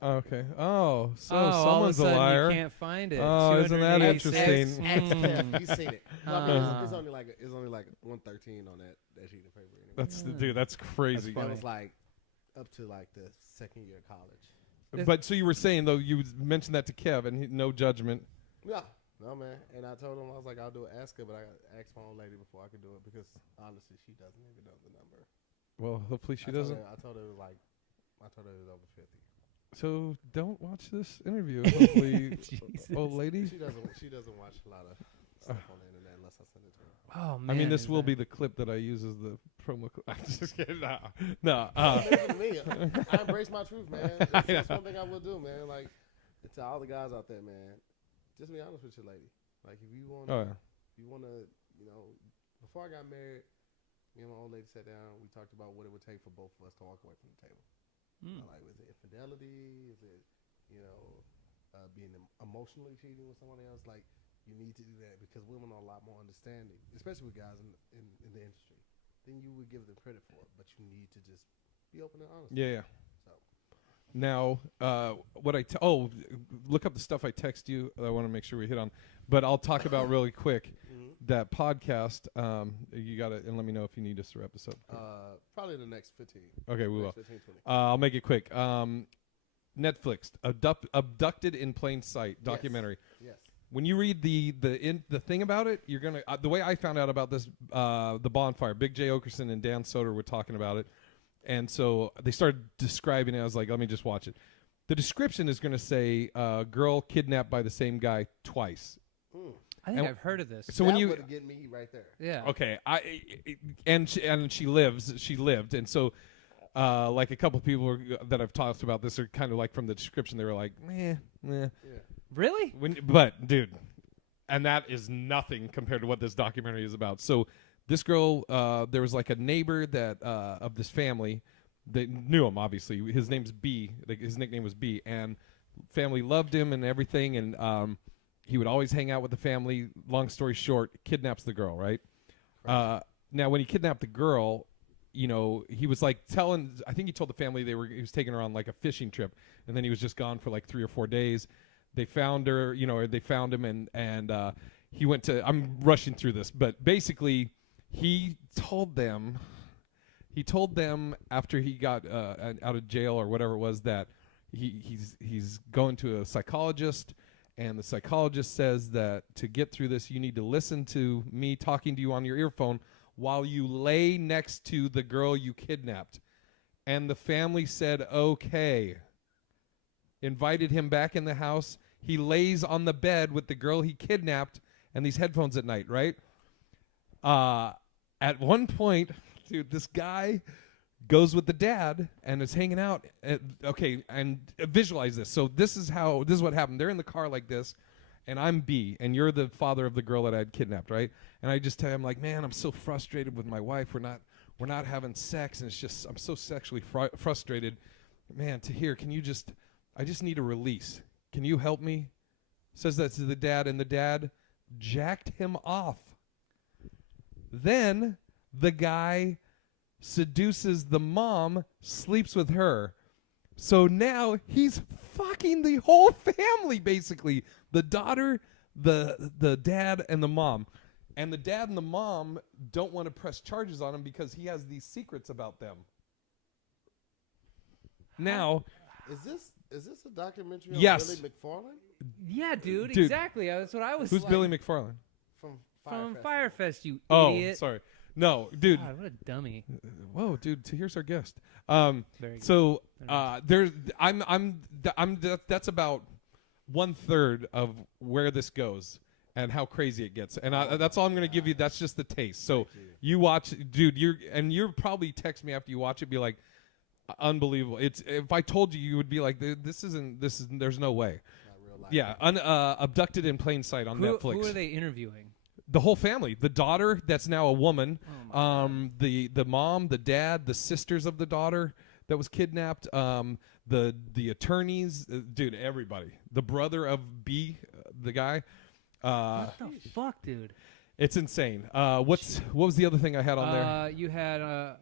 Okay. Oh, so all of a someone's a sudden liar. You can't find it. Oh, isn't that 286. interesting? You've seen it. It's only like 113 on that sheet of paper. Anyway. That's crazy. That was like up to like the second year of college. But so you were saying though, you mentioned that to Kev, and no judgment. Yeah. No, man. And I told him, I was like, I'll do it. Ask her, but I asked my old lady before I could do it because honestly, she doesn't even know the number. Well, hopefully she doesn't. I told her it was over 50. So don't watch this interview. Hopefully, old lady. She doesn't watch a lot of stuff on the internet unless I send it to her. Oh man! I mean, this will be the clip that I use as the promo. I'm just kidding. No. Me, I embrace my truth, man. That's one thing I will do, man. Like, to all the guys out there, man, just be honest with your lady. Like, if you want to, before I got married, me and my old lady sat down. We talked about what it would take for both of us to walk away from the table. Like, is it infidelity? Is it, being emotionally cheating with someone else? Like, you need to do that because women are a lot more understanding, especially with guys in the industry, than you would give them credit for. But you need to just be open and honest. Yeah. So. Now, look up the stuff I text you. I want to make sure we hit on, but I'll talk about really quick that podcast. You got it, and let me know if you need us to wrap this up. Probably the next 15. Okay, we will. 15, 20. I'll make it quick. Netflix, Abducted in Plain Sight documentary. Yes. When you read the thing about it, you're gonna. The way I found out about this, the bonfire, Big J Okerson and Dan Soder were talking about it, and so they started describing it. I was like, let me just watch it. The description is going to say, "Girl kidnapped by the same guy twice." I think I've heard of this. So that when you would get me right there. Yeah. Okay. She lived, and so like a couple people that I've talked about this are kind of like from the description. They were like, meh. Yeah. Really? But dude, and that is nothing compared to what this documentary is about. So this girl, there was like a neighbor that of this family. They knew him, obviously. His name's B. His nickname was B, and family loved him and everything, and he would always hang out with the family. Long story short, kidnaps the girl, right? Now, when he kidnapped the girl, he was like I think he told the family he was taking her on like a fishing trip, and then he was just gone for like 3 or 4 days. They found her, or they found him, and he went to, I'm rushing through this, but basically he told them after he got out of jail or whatever it was that he's going to a psychologist, and the psychologist says that to get through this, you need to listen to me talking to you on your earphone while you lay next to the girl you kidnapped. And the family said, okay. Invited him back in the house. He lays on the bed with the girl he kidnapped and these headphones at night, right? At one point, dude, this guy goes with the dad and is hanging out. And visualize this. So this is what happened. They're in the car like this, and I'm B, and you're the father of the girl that I had kidnapped, right? And I just tell him, like, man, I'm so frustrated with my wife. We're not having sex, and it's just I'm so sexually frustrated. Man, Tahir, I just need a release. Can you help me? Says that to the dad, and the dad jacked him off. Then the guy seduces the mom, sleeps with her. So now he's fucking the whole family, basically. The daughter, the dad, and the mom. And the dad and the mom don't want to press charges on him because he has these secrets about them. Now, Is this a documentary on Yes. Billy McFarland Yeah, dude, Dude. exactly. That's what I was. Who's like, Billy McFarland? from from Fyre Firefest? You Oh, idiot! sorry. No, dude. God, what a dummy. Whoa, dude. Here's our guest. Very good. So there's that's about 1/3 of where this goes and how crazy it gets. And that's all I'm gonna give you. That's just the taste. So you watch, dude. You're probably text me after you watch it, be like, unbelievable. It's if I told you, you would be like, this isn't. There's no way. Not real life. Yeah, Abducted in Plain Sight on Netflix. Who are they interviewing? The whole family, the daughter that's now a woman, Oh the mom, the dad, the sisters of the daughter that was kidnapped, the attorneys, dude, everybody, the brother of B, the guy. What the fuck, dude? It's insane. What was the other thing I had on there? You had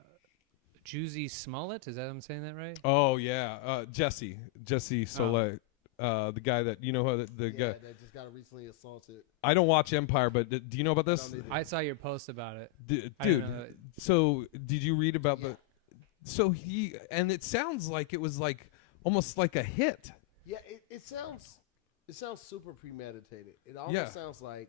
Juicy Smollett. Is that I'm saying that right? Oh yeah, Jesse Soleil. The guy that the guy. That just got recently assaulted. I don't watch Empire, but do you know about this? I saw your post about it. Dude, know that. so did you read about the? So it sounds like it was like almost like a hit. Yeah, it sounds super premeditated. It almost sounds like.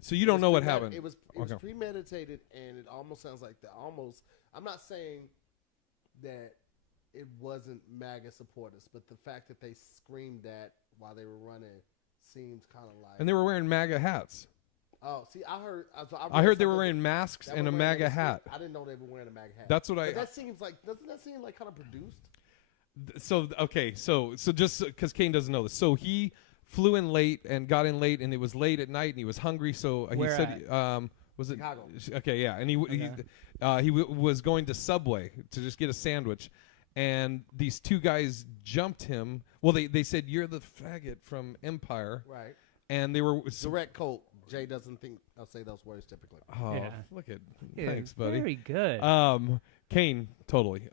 So you don't know what happened. It was premeditated, and it almost sounds like I'm not saying that it wasn't MAGA supporters, but the fact that they screamed that while they were running seems kind of like. And they were wearing MAGA hats. Oh, see, I heard they were wearing masks and a MAGA hat. I didn't know they were wearing a MAGA hat. That's what But that seems like doesn't that seem like kind of produced? So okay, so just because Kane doesn't know this, so he flew in late and got in late, and it was late at night, and he was hungry, so he Where said, was it Chicago. Okay, yeah, and he was going to Subway to just get a sandwich. And these two guys jumped him. Well, they said, "You're the faggot from Empire." Right. And they were Direct quote. Jay doesn't think I'll say those words typically. Oh, Yeah. look at Yeah, thanks, buddy. Very good. Kane, totally.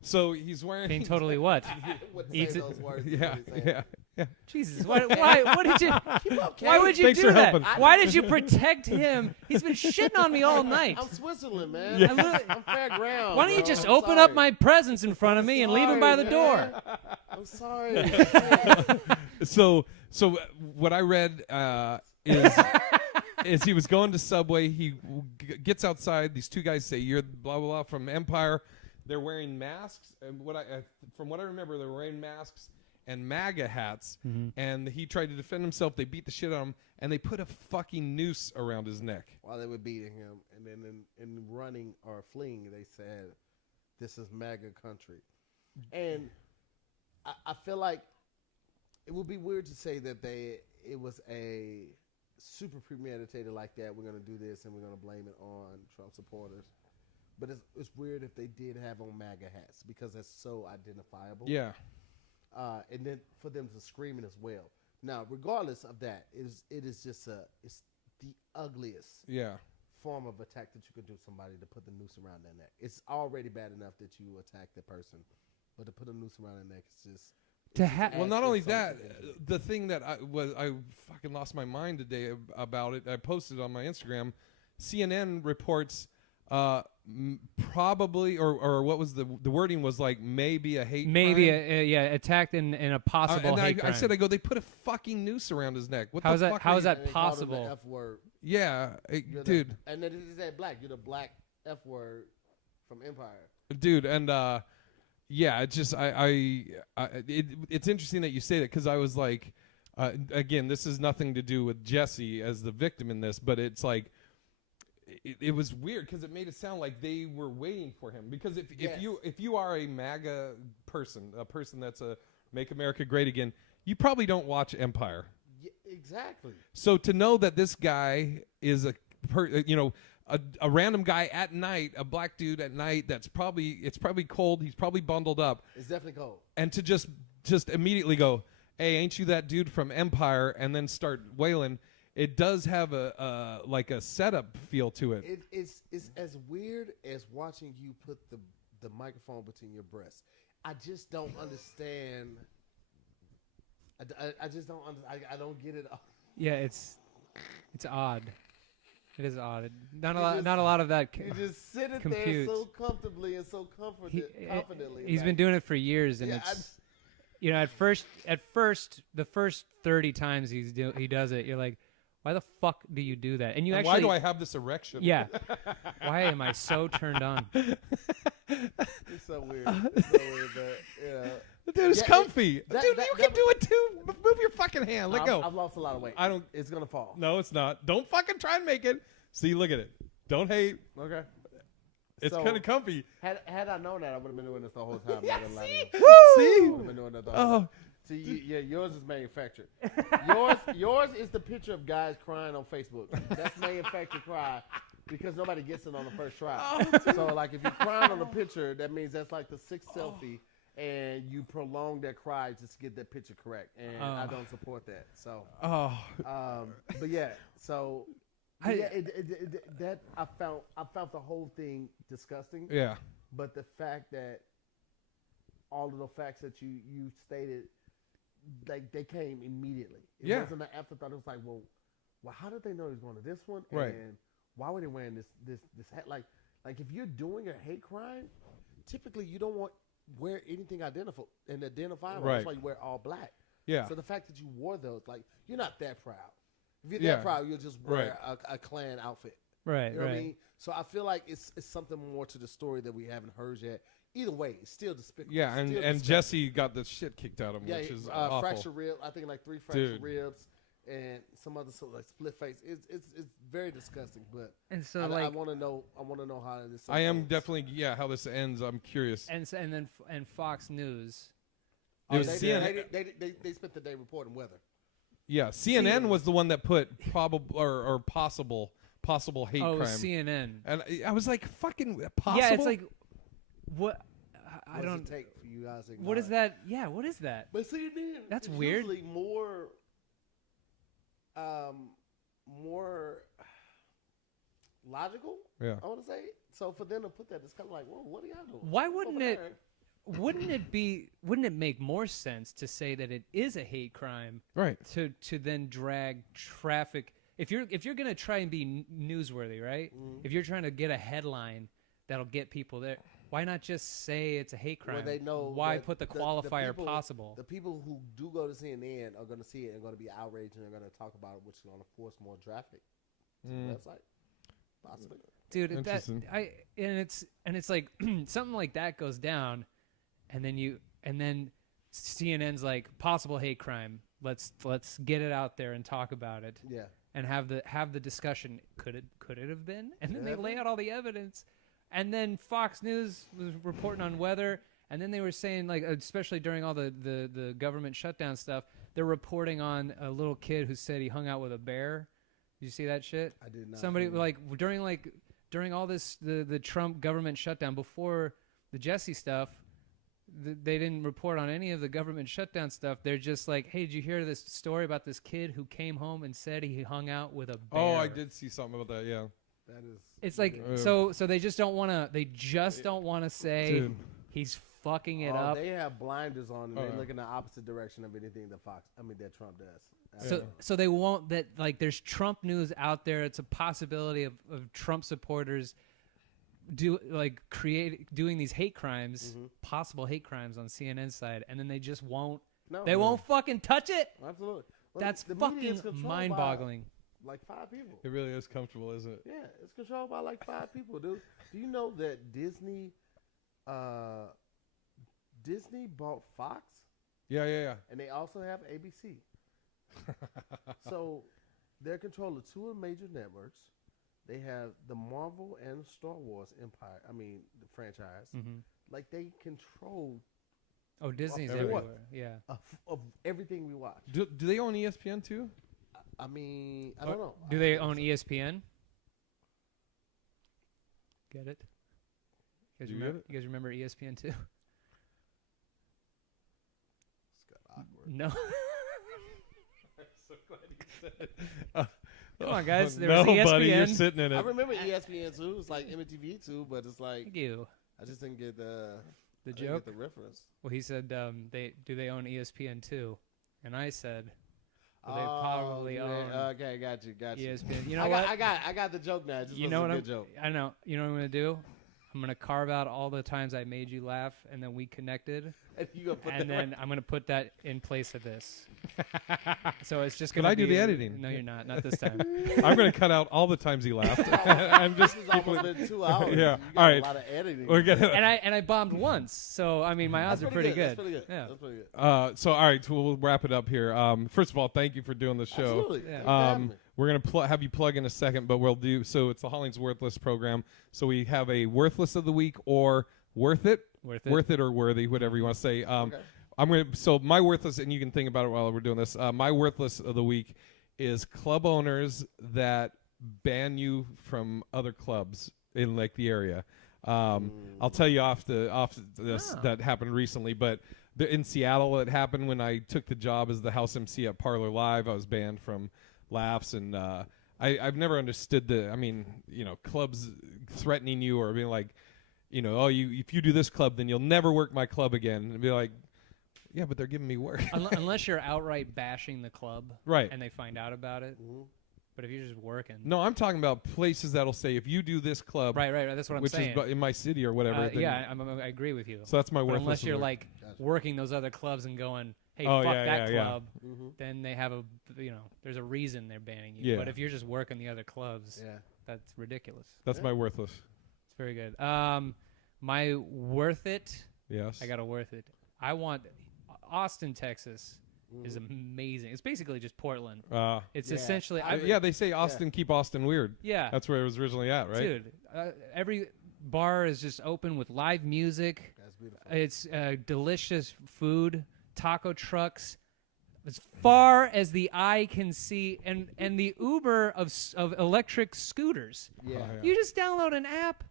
So he's wearing. Kane totally what? Wouldn't Eats say it. those words. Yeah, yeah. Jesus, why? What did you? Keep up, Why Kane. would you Thanks do for that? helping. Why did you protect him? He's been shitting on me all night. I'm Switzerland, man. Yeah. I'm fair ground. Why don't you bro. just I'm open sorry. up my presents in front of me and leave him by the Sorry, door? man. I'm sorry. So what I read is he was going to Subway. He gets outside. These two guys say, "You're blah blah blah from Empire." They're wearing masks, and from what I remember, they're wearing masks and MAGA hats. And he tried to defend himself. They beat the shit out of him, and they put a fucking noose around his neck. While they were beating him, and then in running or fleeing, they said, "This is MAGA country," and I feel like it would be weird to say that it was a super premeditated like that. We're gonna do this, and we're gonna blame it on Trump supporters. But it's weird if they did have on MAGA hats because that's so identifiable. Yeah. And then for them to scream it as well. Now, regardless of that, it is just it's the ugliest form of attack that you could do somebody to put the noose around their neck. It's already bad enough that you attack the person, but to put a noose around their neck is just. Well, not only that, the thing that I fucking lost my mind today about it. I posted on my Instagram. CNN reports probably or what was the wording was like maybe a hate crime. Attacked in a possible hate crime. I said they put a fucking noose around his neck. What How the is fuck? that? How is And that they called him possible? the F word. Yeah, dude. And then it said black. You're the black F word from Empire. Dude, and yeah, it's just it's interesting that you say that because I was like, again, this has nothing to do with Jesse as the victim in this, but it's like. It was weird because it made it sound like they were waiting for him. Because if you are a MAGA person, a person that's a Make America Great Again, you probably don't watch Empire. Yeah, exactly. So to know that this guy is a random guy at night, a black dude at night, it's probably cold. He's probably bundled up. It's definitely cold. And to just immediately go, "Hey, ain't you that dude from Empire?" and then start wailing. It does have a setup feel to it. It's as weird as watching you put the microphone between your breasts. I just don't understand. I just don't. I don't get it. Yeah, it's odd. It is odd. Not a lot of that. You just sit it there compute. so comfortably and so confidently. He's been doing it for years, and Yeah, it's you know, at first, the first 30 times he does it, you're like, why the fuck do you do that? And you actually, why do I have this erection? Yeah. Why am I so turned on? It's so weird. It's so weird, but yeah. The dude's comfy. Dude, you can do it too. Move your fucking hand. Let go. I've lost a lot of weight. It's gonna fall. No, it's not. Don't fucking try and make it. See, look at it. Don't hate. Okay. It's So, kind of comfy. Had I known that, I would have been doing this the whole time. Yeah, see? See? I would have been doing that the whole time. See, yeah, yours is manufactured. yours is the picture of guys crying on Facebook. That's manufactured cry because nobody gets it on the first try. So, like, if you're crying on a picture, that means that's like the sixth selfie, and you prolong that cry just to get that picture correct. And I don't support that. So, but yeah, so. That I found the whole thing disgusting. Yeah. But the fact that all of the facts that you stated, like they came immediately. It wasn't an afterthought. It was like, well, how did they know he was going to this one? Right. And why were they wearing this hat? Like if you're doing a hate crime, typically you don't wear anything identifiable. Right. That's why you wear all black. Yeah. So the fact that you wore those, like, you're not that proud. If you're that proud, you'll just wear a Klan outfit. Right, you know what I mean? So I feel like it's something more to the story that we haven't heard yet. Either way, it's still despicable. Yeah, and Jesse got the shit kicked out of him, which is awful. Fractured rib. I think like 3 fractured ribs and some other sort of like split face. It's very disgusting. But and so I want to know how this. I am definitely how this ends. I'm curious. And then Fox News. They spent the day reporting weather. Yeah, CNN was the one that put probable or possible hate crime. Oh, CNN. And I was like, fucking possible? Yeah, it's like, what? I What don't. does it take for you guys to What is that? Yeah, what is that? But CNN, That's it's weird. Usually more logical. Yeah. I want to say. So for them to put that, it's kind of like, well, what are y'all doing? Why wouldn't it? Wouldn't it make more sense to say that it is a hate crime, right? To then drag traffic. If you're gonna try and be newsworthy, right? Mm-hmm. If you're trying to get a headline that'll get people there, why not just say it's a hate crime? Well, they know. Why put the qualifier people, possible? The people who do go to CNN are going to see it and going to be outraged and they're going to talk about it, which is going to force more traffic to the website. Possibly. Dude, it's like something like that goes down. And then CNN's like possible hate crime. Let's get it out there and talk about it. Yeah. And have the discussion. Could it have been? And then they lay out all the evidence. And then Fox News was reporting on weather. And then they were saying, like, especially during all the government shutdown stuff, they're reporting on a little kid who said he hung out with a bear. Did you see that shit? I did not. Somebody during all this the Trump government shutdown before the Jesse stuff. They didn't report on any of the government shutdown stuff. They're just like, hey, did you hear this story about this kid who came home and said he hung out with a bear? Oh, I did see something about that. Yeah, that is. It's like so they just don't want to. They just don't want to say he's fucking it up. They have blinders on and they look in the opposite direction of anything that Trump does. So they won't that like there's Trump news out there. It's a possibility of Trump supporters doing these hate crimes, possible hate crimes on CNN's side, and then they just won't. They won't fucking touch it. Absolutely. Well, that's fucking mind-boggling. Like 5 people. It really is comfortable, isn't it? Yeah, it's controlled by like 5 people, dude. Do you know that Disney bought Fox? Yeah. And they also have ABC. So they're control of 2 major networks. They have the Marvel and Star Wars empire. I mean, the franchise. Like they control. Oh, Disney's everywhere. Yeah. Of everything we watch. Do they own ESPN too? I mean, I don't know. Do they own ESPN? Get it? You guys remember ESPN too? It's got awkward. No. I'm so glad you said it. Come on, guys. There was ESPN. Buddy, you're sitting in it. I remember ESPN too. It's like MTV too, but it's like. Thank you. I just didn't get the joke. The reference. Well, he said, they own ESPN too? And I said, well, they probably own. Okay, got you. ESPN. You know what? I got the joke now. It just you know what a good joke. I know. You know what I'm gonna do? I'm gonna carve out all the times I made you laugh, and then we connected, and then I'm gonna put that in place of this. So it's just gonna. But I do the editing. No, you're not. Not this time. I'm going to cut out all the times he laughed. I'm just. This has almost been 2 hours. Yeah. You got All right. a lot of editing. We're gonna. and I bombed once, so I mean my odds are pretty good. That's pretty good. Yeah. That's pretty good. So all right, so we'll wrap it up here. First of all, thank you for doing the show. Absolutely. Yeah. We're gonna have you plug in a second, but we'll do so. It's the HollingsWorthless program. So we have a worthless of the week or worth it, or worthy, whatever you want to say. Okay. I'm gonna. So my worthless, and you can think about it while we're doing this. My worthless of the week is club owners that ban you from other clubs in like the area. I'll tell you off this that happened recently, but in Seattle it happened when I took the job as the house MC at Parlor Live. I was banned from laughs, and I've never understood clubs threatening you or being like, if you do this club, then you'll never work my club again. And be like, yeah, but they're giving me work. Unless you're outright bashing the club, right? And they find out about it. Mm-hmm. But if you're just working, no, I'm talking about places that'll say if you do this club, right. That's what I'm saying. Which is in my city or whatever. I agree with you. So that's my worthless. Unless you're like working those other clubs and going, hey, fuck that club, then they have there's a reason they're banning you. Yeah. But if you're just working the other clubs, that's ridiculous. That's my worthless. It's very good. My worth it. Yes. I got a worth it. I want Austin, Texas. Is amazing. It's basically just Portland. It's essentially. They say Austin keep Austin weird. Yeah. That's where it was originally at, right? Dude, every bar is just open with live music. That's beautiful. It's delicious food, taco trucks, as far as the eye can see, and the Uber of electric scooters. Yeah. You just download an app.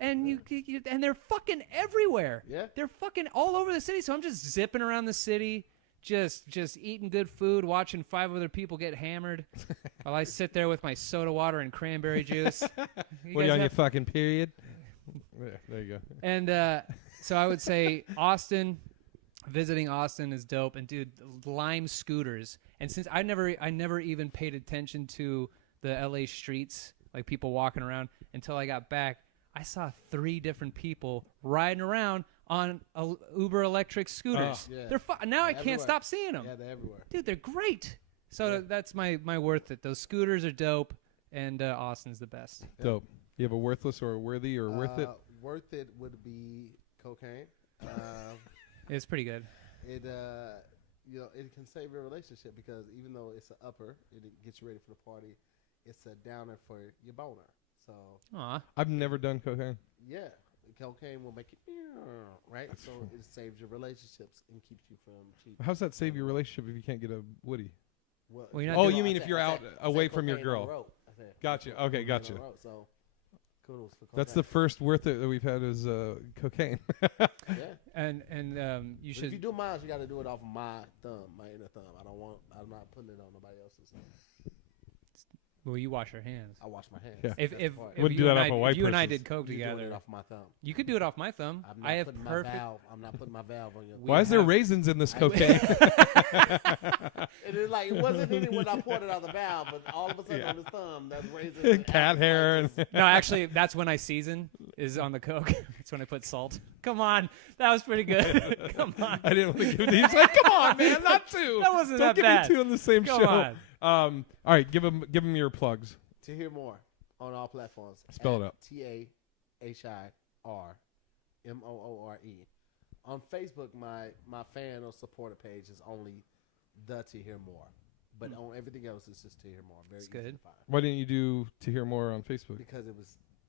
And you and they're fucking everywhere. Yeah. They're fucking all over the city. So I'm just zipping around the city, just eating good food, watching 5 other people get hammered, while I sit there with my soda water and cranberry juice. What are you on your fucking period? There you go. And so I would say Austin, visiting Austin is dope. And dude, Lime scooters. And since I never even paid attention to the LA streets, like people walking around, until I got back. I saw 3 different people riding around on Uber electric scooters. Yeah. Now I can't stop seeing them. Yeah, they're everywhere. Dude, they're great. So that's my worth it. Those scooters are dope, and Austin's the best. Dope. You have a worthless or a worthy or worth it? Worth it would be cocaine. It's pretty good. It can save your relationship because even though it's an upper, it gets you ready for the party. It's a downer for your boner. So I've never done cocaine. Yeah, cocaine will make you right. So it saves your relationships and keeps you from cheating. How's that save your relationship if you can't get a woody? Well, you're not you mean if you're out away from your girl? Gotcha. Okay, gotcha. So kudos for cocaine. That's the first worth it that we've had is cocaine. Yeah. And you should. If you do mine, you got to do it off of my thumb, my inner thumb. I'm not putting it on nobody else's. Well, you wash your hands. I wash my hands. Yeah. If Wouldn't you do that and off a white if you and I person's. did coke together, doing it off my thumb. you could do it off my thumb. I have perfect. I'm not putting my valve on your. Why is there raisins in this cocaine? It is like it wasn't in it when I poured it out the valve, but all of a sudden on his thumb, that's raisins. Cat hair. And No, actually, that's when I season is on the coke. That's when I put salt. Come on, that was pretty good. Come on. I didn't want to give it. He's like, come on, man, not 2. That wasn't Don't that give bad. me 2 on the same Come show. on. All right, give him your plugs. Tahir Moore on all platforms. Spell it out. TAHIRMOORE. On Facebook, my fan or supporter page is only the Tahir Moore, but on everything else it's just Tahir Moore. Very easy good. to find. Why didn't you do to hear more on Facebook? Because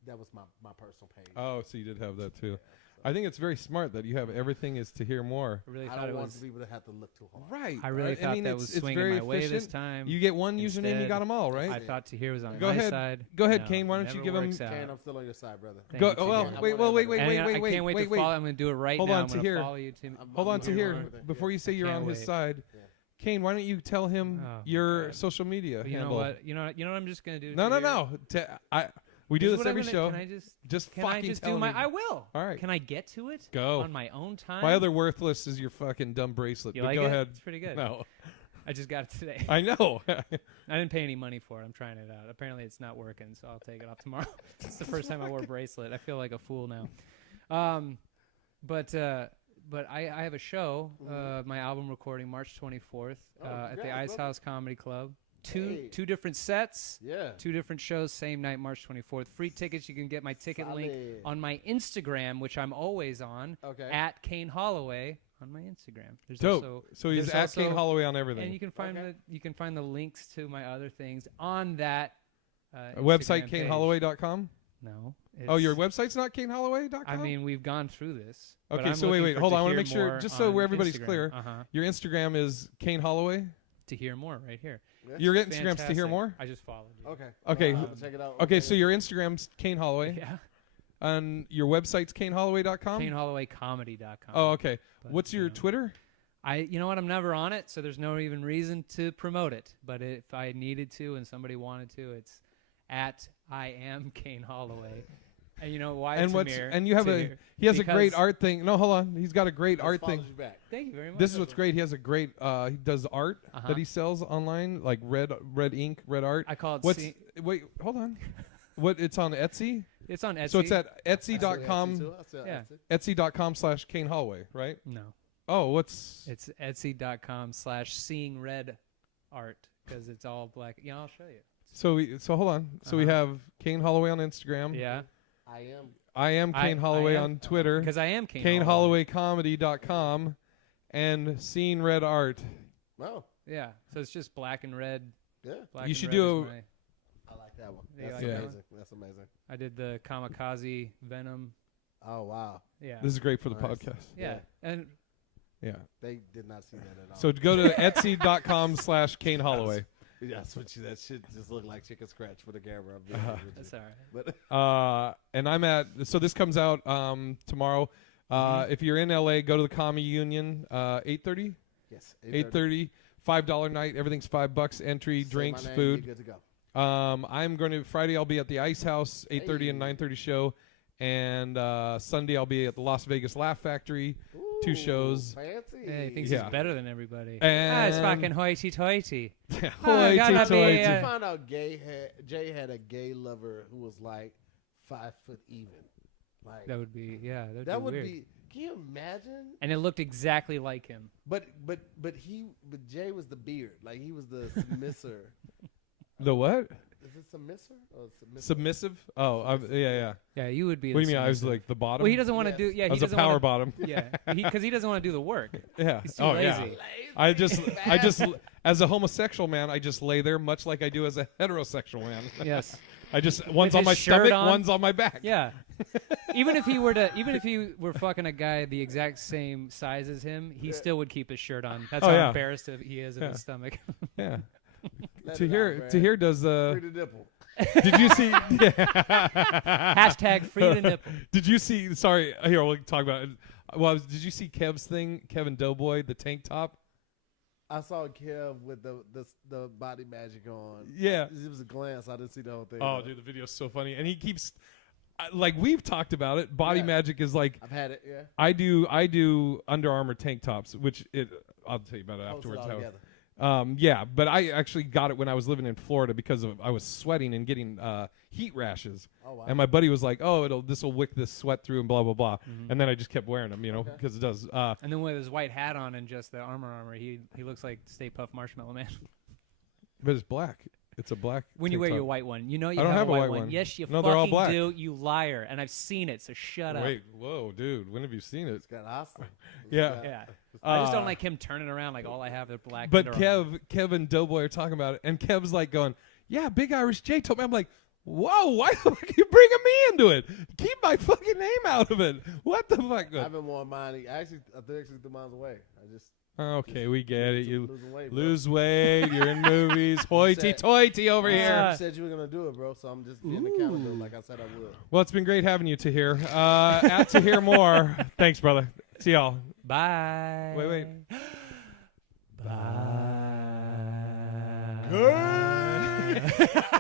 that was my personal page. Oh, so you did have that too. I think it's very smart that you have everything is to hear more. I really I thought don't it want was. people to have to look too hard. Right. I really thought that was it's swinging very my way this efficient. time. You get one username, you Instead, got them all, right? I thought Tahir was on Go my ahead. side. Go ahead, No, Kane. Why don't never you give him? works out. Kane, I'm still on your side, brother. Thank Go. you, Well, Tahir. wait. And I can't wait to follow. I'm going to do it right Hold now. on, I'm going Tahir. to follow you. Hold on, I'm Tahir. everything. Before you say you're Can't on his wait. side, Yeah. Kane, why don't you tell him Oh, your God. social media You know handle? what? You know what I'm just going to do? No. Tahir? We do Here's this what I'm every gonna- show. Can Just I fucking just tell do my? me. I will. All right. Can I get to it? Go. On my own time. My other worthless is your fucking dumb bracelet. You But like go it? ahead. It's pretty good. No. I just got it today. I know. I didn't pay any money for it. I'm trying it out. Apparently, it's not working, so I'll take it off tomorrow. It's the first time I wore a bracelet. I feel like a fool now. But I have a show, my album recording March 24th at the Ice House Comedy Club. Two different sets. Yeah. 2 different shows, same night, March 24th. Free tickets. You can get my ticket link on my Instagram, which I'm always on, at Kane Holloway on my Instagram. There's Dope. Also, So he's at Kane Holloway on everything. and you can find the links to my other things on that Website, Instagram page. KaneHolloway.com? No. Oh, your website's not KaneHolloway.com? I mean, we've gone through this. but Okay, I'm so wait, looking for hold on. I want to Tahir make sure, Moore just so on everybody's Instagram. clear, your Instagram is Kane Holloway? Tahir Moore right here. Your Instagram's Fantastic. Tahir Moore? I just followed you. Okay. Check it out. Okay, so your Instagram's Kane Holloway. Yeah. And your website's KaneHolloway.com? KaneHollowayComedy.com. Oh, okay. But, What's your Twitter? You know what? I'm never on it, so there's no even reason to promote it. But if I needed to and somebody wanted to, it's at I am Kane Holloway. And you know why? And Tamir, and you have Tahir, he has a great because- art thing. No, hold on. He's got a great art thing. Back. Thank you very much. This is what's great. He has a great he does art that he sells online, like red ink, red art. I call it. Wait, hold on. What it's on Etsy? It's on Etsy. So it's at etsy.com. Yeah. Etsy.com/Kane Holloway, right? No. Oh, what's It's etsy.com/seeing red art because it's all black. Yeah, I'll show you. so hold on. So we have Kane Holloway on Instagram. Yeah. I am Kane Holloway on Twitter. Because I am Kane Holloway. KaneHollowayComedy.com and Seeing Red Art. Wow. Yeah. So it's just black and red. Yeah. Black You and should red do is I like that one. You That's like that amazing. one? That's amazing. I did the Kamikaze Venom. Oh wow. Yeah. This is great for the Nice. podcast. Yeah. And Yeah. They did not see that at all. So go to etsy.com/Kane Holloway. yeah, that shit just looked like chicken scratch for the camera. I'm being honest with that's you. all right. But And I'm at, so this comes out tomorrow. If you're in LA, go to the Commie Union, 8:30? yes, 8:30, $5 night. Everything's $5 entry, Say drinks, my name, food. you're good to go. I'm going to, Friday I'll be at the Ice House, 8:30 and 9:30 show. And Sunday I'll be at the Las Vegas Laugh Factory, 2 shows. Fancy. Yeah, he thinks Yeah. he's better than everybody. And it's fucking hoity-toity. Hoity gotta be, toity. I found out Jay had a gay lover who was like 5 foot even. Like That would be, yeah. that would weird. be. Can you imagine? And it looked exactly like him. But Jay was the beard. Like he was the submissor. The what? Is it submissor or submissive? Submissive? Oh, yeah. Yeah, you would be. What the do you mean? I was submissive. like the bottom? Well, he doesn't want to Yes. do. Yeah, I he was a doesn't power wanna, bottom. Yeah, because he doesn't want to do the work. Yeah. He's too Oh, lazy. yeah. I just, as a homosexual man, I just lay there much like I do as a heterosexual man. Yes. I just, one's on his my shirt stomach, on. one's on my back. Yeah. Even if he were fucking a guy the exact same size as him, he still would keep his shirt on. That's Oh, how yeah. embarrassed he is of his stomach. Yeah. Let To it hear, out, man. to hear does Free the nipple. did you see? Hashtag free the nipple. Did you see? Sorry, here we'll talk about it. Well, did you see Kev's thing? Kevin Doughboy, the tank top. I saw Kev with the body magic on. Yeah. It was a glance. I didn't see the whole thing. Oh, dude, the video's so funny, and he keeps, like we've talked about it. Body Yeah. magic is like I've had it. Yeah. I do Under Armour tank tops, which I'll tell you about it Post it afterwards. all how- together. Yeah, but I actually got it when I was living in Florida because I was sweating and getting heat rashes. Oh wow. And my buddy was like, "Oh, this will wick this sweat through and blah blah blah." And then I just kept wearing them, Okay. because it does. And then with his white hat on and just the armor, he looks like Stay Puft Marshmallow Man. But it's black. It's a black. When you tank wear top. your white one, you know you I don't have have a white one. Yes, you No, they're all fucking black. do. You liar, and I've seen it. So shut up. Wait, whoa, dude, when have you seen it? It's got hostile. Yeah. Yeah, I just don't Uh, like him turning around like all I have are black. But Under Armour. Kev and Doughboy are talking about it, and Kev's like going, "Yeah, Big Irish Jay told me." I'm like, "Whoa, why the fuck are you bringing me into it? Keep my fucking name out of it. What the fuck?" I haven't worn mine. I actually threw mine away. I just Okay, we get it. You losing weight, bro. lose weight. You're in movies. Hoity-toity over You here. said you were gonna do it, bro. So I'm just being accountable, like I said I would. Well, it's been great having you, Tahir. At Tahir Moore. Thanks, brother. See y'all. Bye. Wait. Bye. Good.